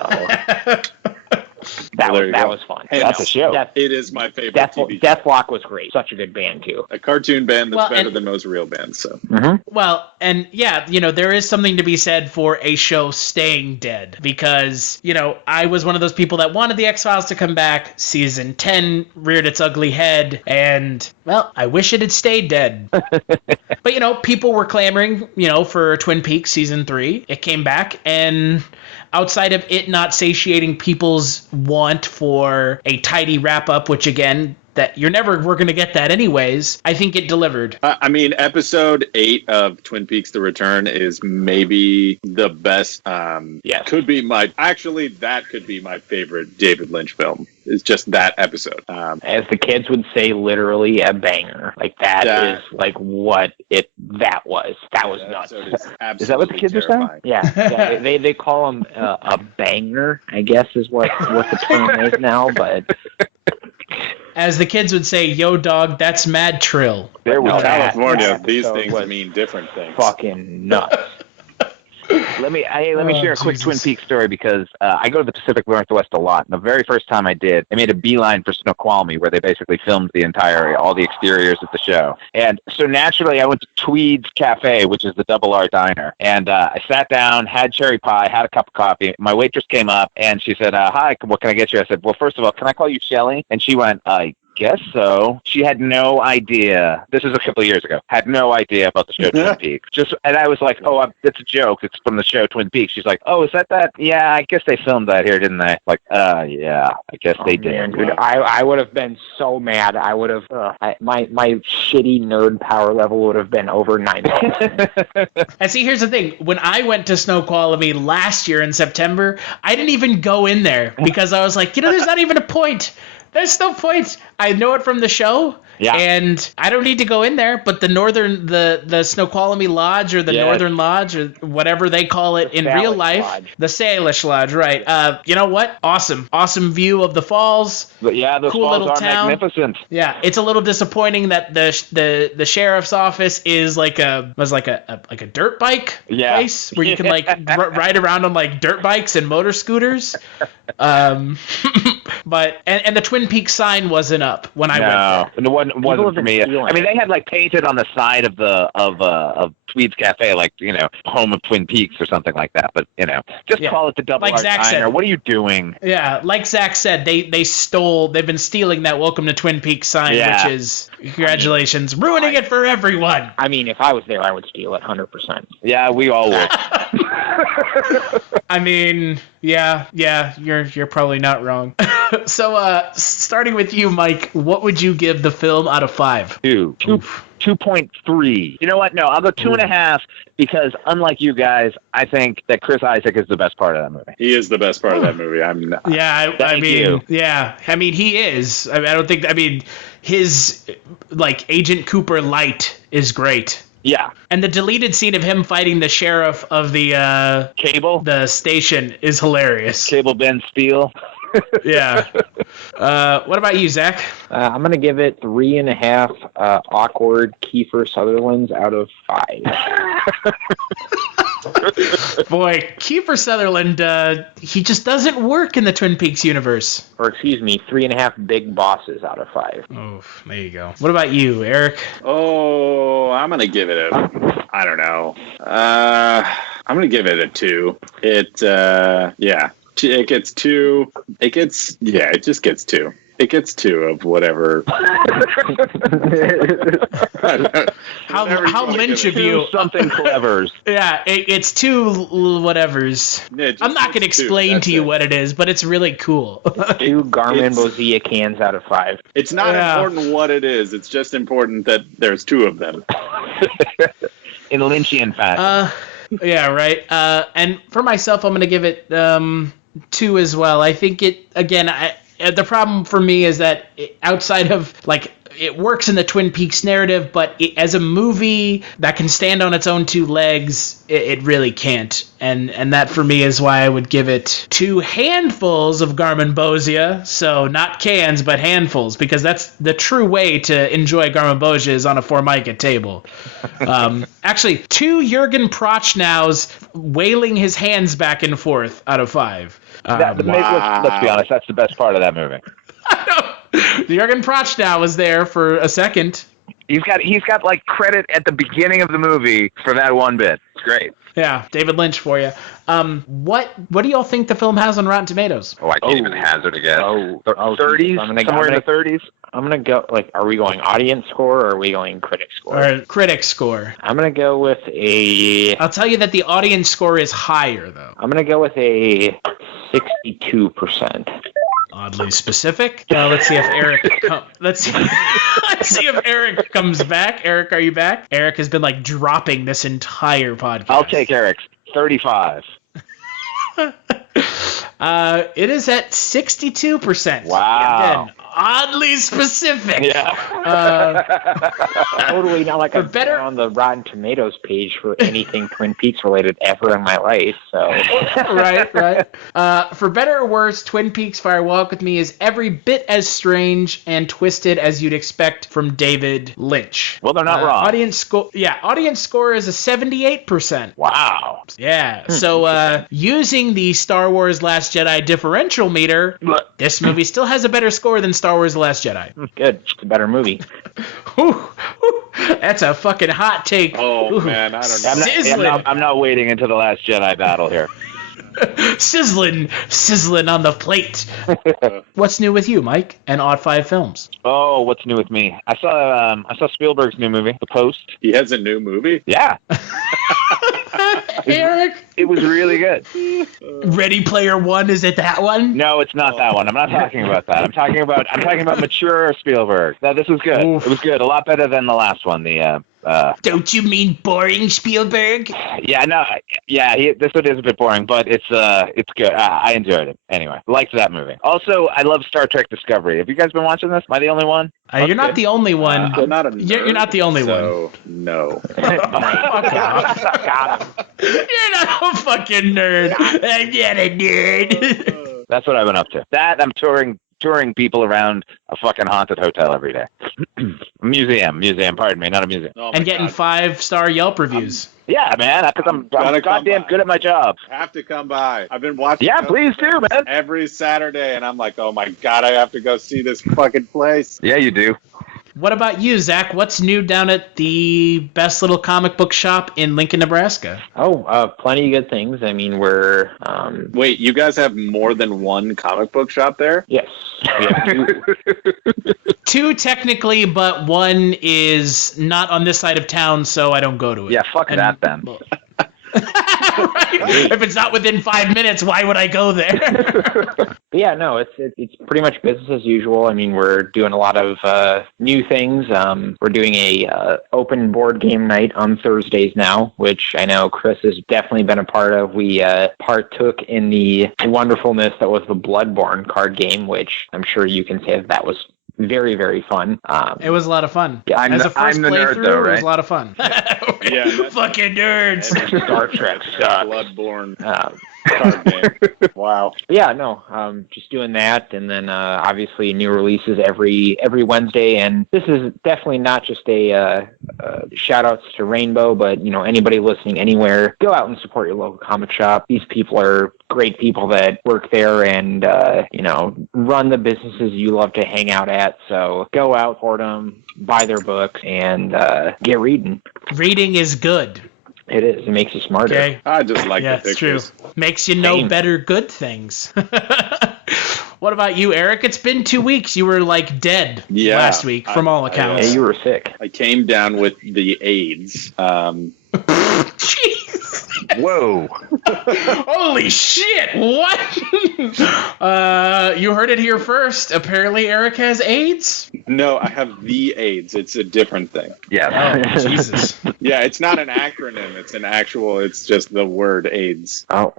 that was fun. Hey, that's a show. It is my favorite TV show. Deathlock was great. Such a good band, too. A cartoon band that's better than most real bands. So. Well, and yeah, there is something to be said for a show staying dead, because, I was one of those people that wanted the X-Files to come back. Season 10 reared its ugly head, and, well, I wish it had stayed dead. But, people were clamoring, for Twin Peaks Season 3. It came back, and outside of it not satiating people's want for a tidy wrap-up, which, again, that we're going to get that anyways, I think it delivered. I mean, episode 8 of Twin Peaks The Return is maybe the best. Yes. That could be my favorite David Lynch film. It's just that episode. As the kids would say, literally a banger. Like, that is like what that was. That was nuts. Is that what the kids are saying? Yeah. They call him a banger, I guess is what the term is now, but... As the kids would say, yo, dog, that's mad trill. There we go. California, these things mean different things. Fucking nuts. Let me share a quick Twin Peaks story, because I go to the Pacific Northwest a lot. And the very first time I did, I made a beeline for Snoqualmie, where they basically filmed all the exteriors of the show. And so naturally, I went to Tweed's Cafe, which is the Double R Diner. And I sat down, had cherry pie, had a cup of coffee. My waitress came up, and she said, hi, what can I get you? I said, well, first of all, can I call you Shelly? And she went, guess so. She had no idea. This was a couple of years ago. Had no idea about the show Twin Peaks. And I was like, it's a joke. It's from the show Twin Peaks. She's like, is that? Yeah, I guess they filmed that here, didn't they? Like, yeah, I guess they did. Man, dude, I would have been so mad. I would have, my shitty nerd power level would have been over 9,000. And see, here's the thing. When I went to Snoqualmie last year in September, I didn't even go in there, because I was like, there's not even a point. There's no point. I know it from the show. Yeah. And I don't need to go in there, but the Snoqualmie Lodge or the Northern Lodge or whatever they call it in real life. Lodge. The Salish Lodge, right. You know what? Awesome view of the falls. But yeah, those cool falls little are town. magnificent. Yeah, it's a little disappointing that the sheriff's office is like a dirt bike place where you can like ride around on like dirt bikes and motor scooters. But and the Twin Peaks sign wasn't up when I went there. No, it wasn't for me. I mean, they had like painted on the side of Tweed's Cafe, like, you know, home of Twin Peaks or something like that. But, you know, just call it the Double like R Zach Diner. said. What are you doing? Yeah, like Zach said, they've been stealing that Welcome to Twin Peaks sign, which is, congratulations, ruining it for everyone. I mean, if I was there, I would steal it 100%. Yeah, we all would. I mean, yeah, you're probably not wrong. So, starting with you, Mike, what would you give the film out of 5? 2.3. You know what? No, I'll go 2.5 because, unlike you guys, I think that Chris Isaak is the best part of that movie. He is the best part of that movie. I mean, he is. I don't think. I mean, his like Agent Cooper light is great. Yeah. And the deleted scene of him fighting the sheriff of the the station is hilarious. Cable Ben Steele. Yeah. What about you, Zach? I'm going to give it 3.5 awkward Kiefer Sutherlands out of 5. Boy, Kiefer Sutherland, he just doesn't work in the Twin Peaks universe. Or excuse me, 3.5 big bosses out of 5. Oh, there you go. What about you, Eric? Oh, I'm going to give it I don't know. I'm going to give it a 2. It gets 2. It just gets 2. It gets 2 of whatever. How Lynch of you? Something clevers. Yeah, it's 2 whatevers. Yeah, I'm not going to explain to you what it is, but it's really cool. 2 Garmin Bozia cans out of 5. It's not important what it is. It's just important that there's 2 of them. In Lynchian fashion. Yeah, right. And for myself, I'm going to give it 2 as well. I think it, again, the problem for me is that outside of, like, it works in the Twin Peaks narrative, but as a movie that can stand on its own 2 legs, it really can't. And that for me is why I would give it 2 handfuls of Garmin Bozia. So not cans, but handfuls, because that's the true way to enjoy Garmin Bozia is on a Formica table. Actually, 2 Jürgen Prochnows wailing his hands back and forth out of 5. Let's be honest, that's the best part of that movie. Jürgen Prochnow was there for a second. He's got like credit at the beginning of the movie for that one bit. It's great. Yeah, David Lynch for you. What do y'all think the film has on Rotten Tomatoes? Oh, I can't even hazard a guess. 30s? Somewhere in the 30s? I'm going to go, like, are we going audience score or are we going critic score? Or critic score. I'm going to go with I'll tell you that the audience score is higher, though. I'm going to go with a 62%. Oddly specific. Let's see if Eric. Let's see if Eric comes back. Eric, are you back? Eric has been like dropping this entire podcast. I'll take Eric's 35. It is at 62%. Wow. Again, oddly specific. Yeah. Totally not like I've been on the Rotten Tomatoes page for anything Twin Peaks related ever in my life. So. Right. For better or worse, Twin Peaks Fire Walk With Me is every bit as strange and twisted as you'd expect from David Lynch. Well, they're not wrong. Audience score is a 78%. Wow. Yeah. So using the Star Wars Last Jedi differential meter, this movie still has a better score than Star Wars The Last Jedi. Good. It's a better movie. That's a fucking hot take. Oh, man. I don't know. I'm not waiting until the Last Jedi battle here. Sizzling on the plate. What's new with you, Mike, and OughtFiveFilms? Oh, what's new with me? I saw Spielberg's new movie, The Post. He has a new movie? Yeah. Eric, it was really good. Ready Player One, is it that one? No, it's not that one. I'm not talking about that. I'm talking about mature Spielberg. No, this was good. Oof. It was good. A lot better than the last one. The Don't you mean boring, Spielberg? Yeah, no, yeah, this one is a bit boring, but it's good. I enjoyed it. Anyway, liked that movie. Also, I love Star Trek Discovery. Have you guys been watching this? Am I the only one? You're not the only one. I'm not a nerd, You're not the only so no. Got him. You're not a fucking nerd. I'm not a nerd. That's what I've been up to. That I'm touring people around a fucking haunted hotel every day. Museum, pardon me, not a museum. And getting 5-star Yelp reviews. Yeah, man, because I'm goddamn good at my job. Have to come by. I've been watching. Yeah, please do, man. Every Saturday, and I'm like, oh my god, I have to go see this fucking place. Yeah, you do. What about you, Zach? What's new down at the best little comic book shop in Lincoln, Nebraska? Oh, plenty of good things. I mean, we're... Wait, you guys have more than one comic book shop there? Yes. We have two. Two technically, but one is not on this side of town, so I don't go to it. Yeah, fuck that then. Right? If it's not within 5 minutes, why would I go there? Yeah, no, it's pretty much business as usual. I mean, we're doing a lot of new things. We're doing a open board game night on Thursdays now, which I know Chris has definitely been a part of. We partook in the wonderfulness that was the Bloodborne card game, which I'm sure you can say that was very, very fun. It was a lot of fun. Yeah, As a first playthrough, though, right? it was a lot of fun. Yeah, fucking nerds. Star Trek stuff. Bloodborne card game. Wow. Yeah, no, just doing that, and then obviously new releases every Wednesday. And this is definitely not just a shout outs to Rainbow, but anybody listening anywhere, go out and support your local comic shop. These people are great people that work there and run the businesses you love to hang out at. So go out, support them, buy their books, and get reading. Reading is good. It is. It makes you smarter. Okay. I just like the pictures. It's true. Makes you know better good things. What about you, Eric? It's been 2 weeks. You were dead last week, from all accounts. Yeah, you were sick. I came down with the AIDS. Jeez. Whoa. Holy shit. What? You heard it here first. Apparently Eric has AIDS? No, I have the AIDS. It's a different thing. Yeah. Oh, Jesus. Yeah, it's not an acronym. It's just the word AIDS. Oh.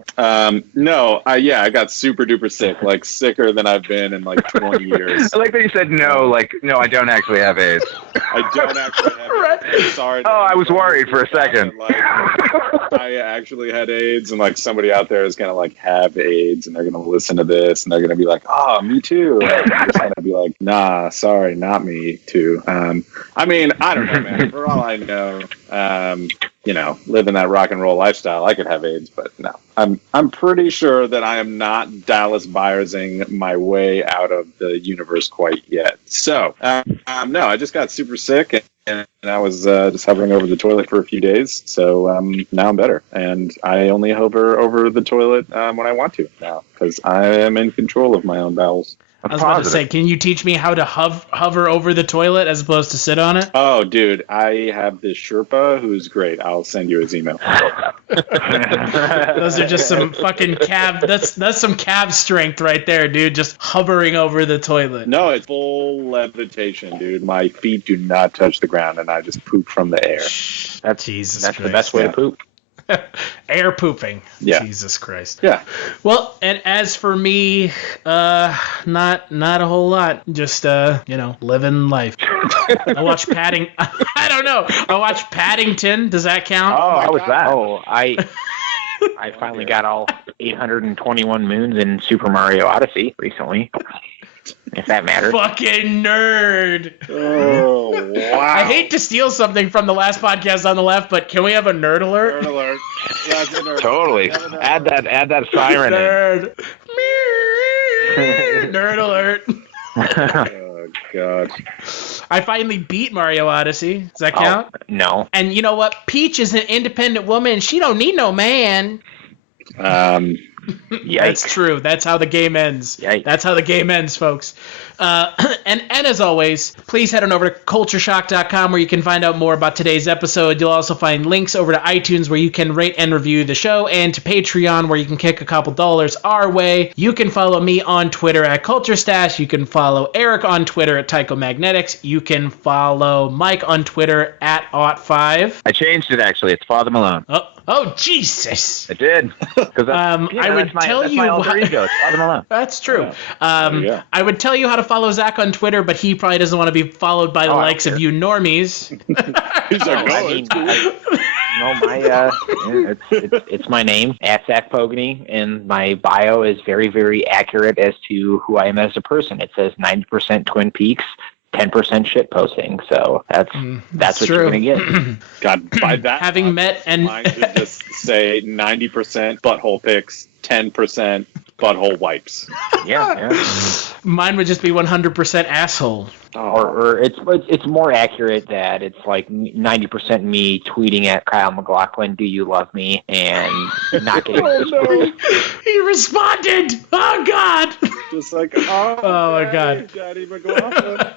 No, I got super duper sick, sicker than I've been in 20 years. I like that you said no, no, I don't actually have AIDS. I don't actually have AIDS. Sorry. Oh, I was worried for a second. I actually had AIDS, and somebody out there is gonna have AIDS, and they're gonna listen to this, and they're gonna be like, "Oh, me too." And I'm just gonna be like, "Nah, sorry, not me too." I mean, I don't know, man. For all I know, living that rock and roll lifestyle, I could have AIDS, but no. I'm pretty sure that I am not Dallas Buyersing my way out of the universe quite yet. So, no, I just got super sick, and I was just hovering over the toilet for a few days. So now I'm better, and I only hover over the toilet when I want to now, because I am in control of my own bowels. I was about to say, can you teach me how to hover over the toilet as opposed to sit on it? Oh, dude, I have this Sherpa who's great. I'll send you his email. Those are just some fucking calf. That's some calf strength right there, dude. Just hovering over the toilet. No, it's full levitation, dude. My feet do not touch the ground, and I just poop from the air. That's Christ. The best way to poop. Air pooping. Yeah. Jesus Christ. Yeah. Well, and as for me, not a whole lot. Just living life. I watch I don't know. I watched Paddington. Does that count? Oh, how was that? Oh, I finally got all 821 moons in Super Mario Odyssey recently. If that matters. Fucking nerd. Oh, wow. I hate to steal something from the last podcast on the left, but can we have a nerd alert? Nerd alert. Yeah, it's a nerd. Totally. Add that siren nerd. Nerd alert. Oh, God. I finally beat Mario Odyssey. Does that count? No. And you know what? Peach is an independent woman. She don't need no man. That's true. That's how the game ends. Yikes. That's how the game ends, folks. And as always, please head on over to cultureshock.com where you can find out more about today's episode. You'll also find links over to iTunes where you can rate and review the show, and to Patreon where you can kick a couple dollars our way. You can follow me on Twitter at CultureStash. You can follow Eric on Twitter at Tychomagnetics. You can follow Mike on Twitter at OughtFive. I changed it, actually. It's Father Malone. Oh, Jesus. I did. I would tell you my alter ego. It's Father Malone. That's true. I would tell you how to follow Zach on Twitter, but he probably doesn't want to be followed by the likes of you normies. He's like, it's my name, at Zach Pogany, and my bio is very, very accurate as to who I am as a person. It says 90% Twin Peaks, 10% shit posting, so that's what true. you're gonna get. God, by that having met and mine would just say 90% butthole pics, 10% butthole wipes. Yeah. Mine would just be 100% asshole. Or it's more accurate that it's like 90% me tweeting at Kyle MacLachlan, "Do you love me?" and not getting. Oh no! He responded. Oh God! Just like my God. Daddy MacLachlan.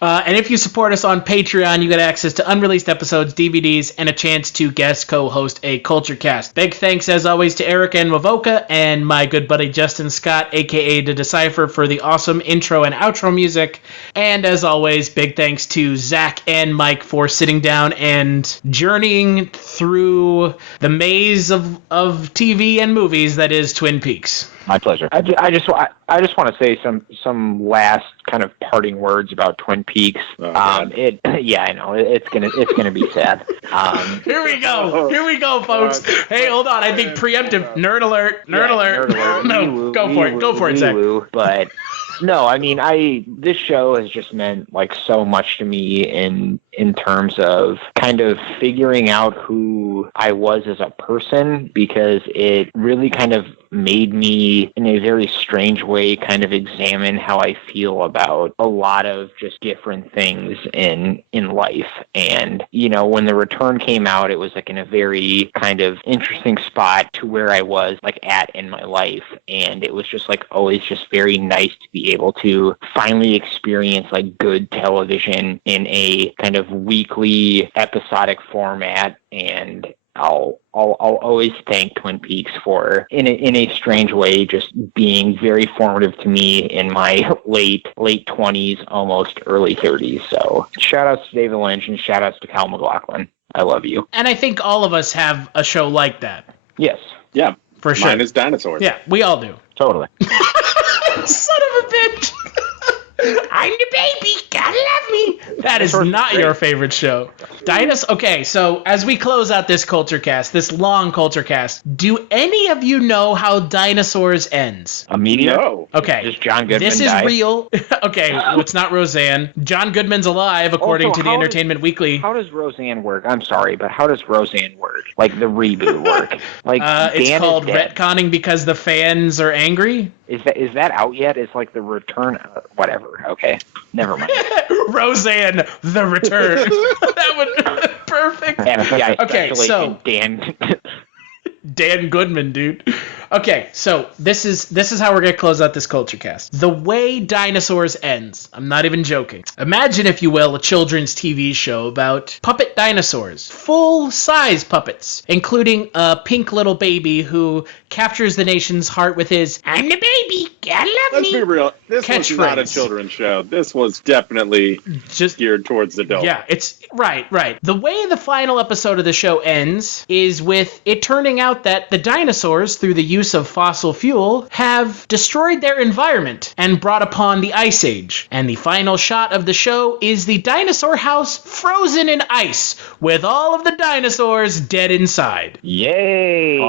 And if you support us on Patreon, you get access to unreleased episodes, DVDs, and a chance to guest co-host a Kulturecast. Big thanks, as always, to Eric and Wavoka and my good buddy Justin Scott, a.k.a. The Decipher, for the awesome intro and outro music. And as always, big thanks to Zach and Mike for sitting down and journeying through the maze of TV and movies that is Twin Peaks. My pleasure. I just want to say some last kind of parting words about Twin Peaks. I know it's gonna be sad. Here we go, folks. Hey, hold on. I think preemptive nerd alert. No, go for it, Zach. But no, I mean, this show has just meant like so much to me in terms of kind of figuring out who I was as a person, because it really kind of made me, in a very strange way, kind of examine how I feel about a lot of just different things in life. And, you know, when The Return came out, it was like in a very kind of interesting spot to where I was like at in my life. And it was just like always just very nice to be able to finally experience like good television in a kind of weekly episodic format. And I'll always thank Twin Peaks for, in a strange way, just being very formative to me in my late 20s, almost early 30s. So shout outs to David Lynch and shout outs to Kyle MacLachlan. I love you. And I think all of us have a show like that. Yes. Yeah. For sure. Mine is Dinosaurs. Yeah, we all do. Totally. Son of a bitch. I'm the baby. Gotta love me. That is not your favorite show. Okay, so as we close out this Kulturecast, this long Kulturecast, do any of you know how Dinosaurs ends? Immediate? No. Okay. Just John Goodman This is died? real. Okay, well, it's not Roseanne. John Goodman's alive, according to the Entertainment Weekly. How does Roseanne work? I'm sorry, but how does Roseanne work? Like the reboot work? Like it's Dan called is dead. retconning because the fans are angry. Is that out yet? It's like the return. Whatever. Okay, never mind. Roseanne, the return. That would perfect. FBI Okay, so Dan. Dan Goodman, dude. Okay, so this is how we're gonna close out this Kulturecast. The way Dinosaurs ends. I'm not even joking. Imagine, if you will, a children's TV show about puppet dinosaurs, full-size puppets, including a pink little baby who captures the nation's heart with his "I'm the baby, gotta love me." Let's be real. This was not a catchphrase. children's show. This was definitely just geared towards adults. Yeah, it's right. The way the final episode of the show ends is with it turning out that the dinosaurs, through the use of fossil fuel, have destroyed their environment and brought upon the Ice Age. And the final shot of the show is the dinosaur house frozen in ice, with all of the dinosaurs dead inside. Yay!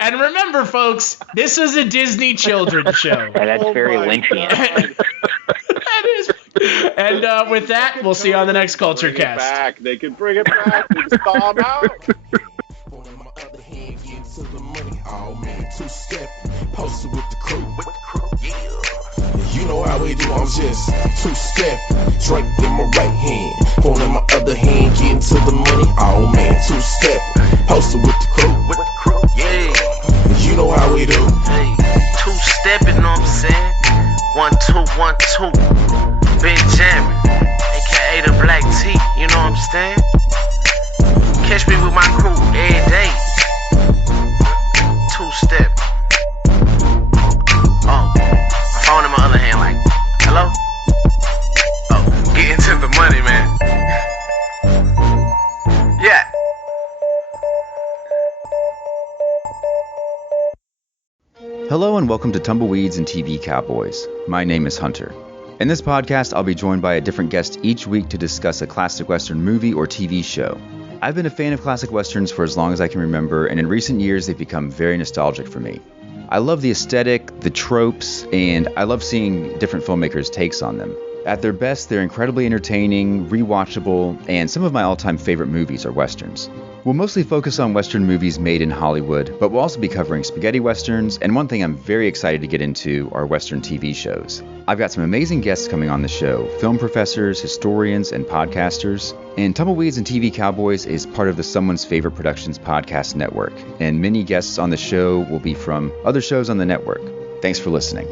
And remember, folks, this was a Disney children's show. Yeah, that's very Lynchian. That is. And with that, we'll see you on the next Kulturecast. They can bring it back. They can thaw them out. Oh man, two-step, posted with the crew. Yeah. You know how we do, I'm just two-step, drink in my right hand, phone in my other hand, getting to the money, oh man, two-step, posted with the crew, Yeah. You know how we do. Hey, two-stepping, know what I'm saying? 1, 2, 1, 2. Benjamin, aka the Black T, you know what I'm saying? Catch me with my crew every day. Two-step. Oh, my phone in my other hand, like, hello? Oh, get into the money, man. Yeah. Hello and welcome to Tumbleweeds and TV Cowboys. My name is Hunter. In this podcast, I'll be joined by a different guest each week to discuss a classic Western movie or TV show. I've been a fan of classic Westerns for as long as I can remember, and in recent years they've become very nostalgic for me. I love the aesthetic, the tropes, and I love seeing different filmmakers' takes on them. At their best, they're incredibly entertaining, rewatchable, and some of my all-time favorite movies are Westerns. We'll mostly focus on Western movies made in Hollywood, but we'll also be covering spaghetti Westerns, and one thing I'm very excited to get into are Western TV shows. I've got some amazing guests coming on the show, film professors, historians, and podcasters, and Tumbleweeds and TV Cowboys is part of the Someone's Favorite Productions podcast network, and many guests on the show will be from other shows on the network. Thanks for listening.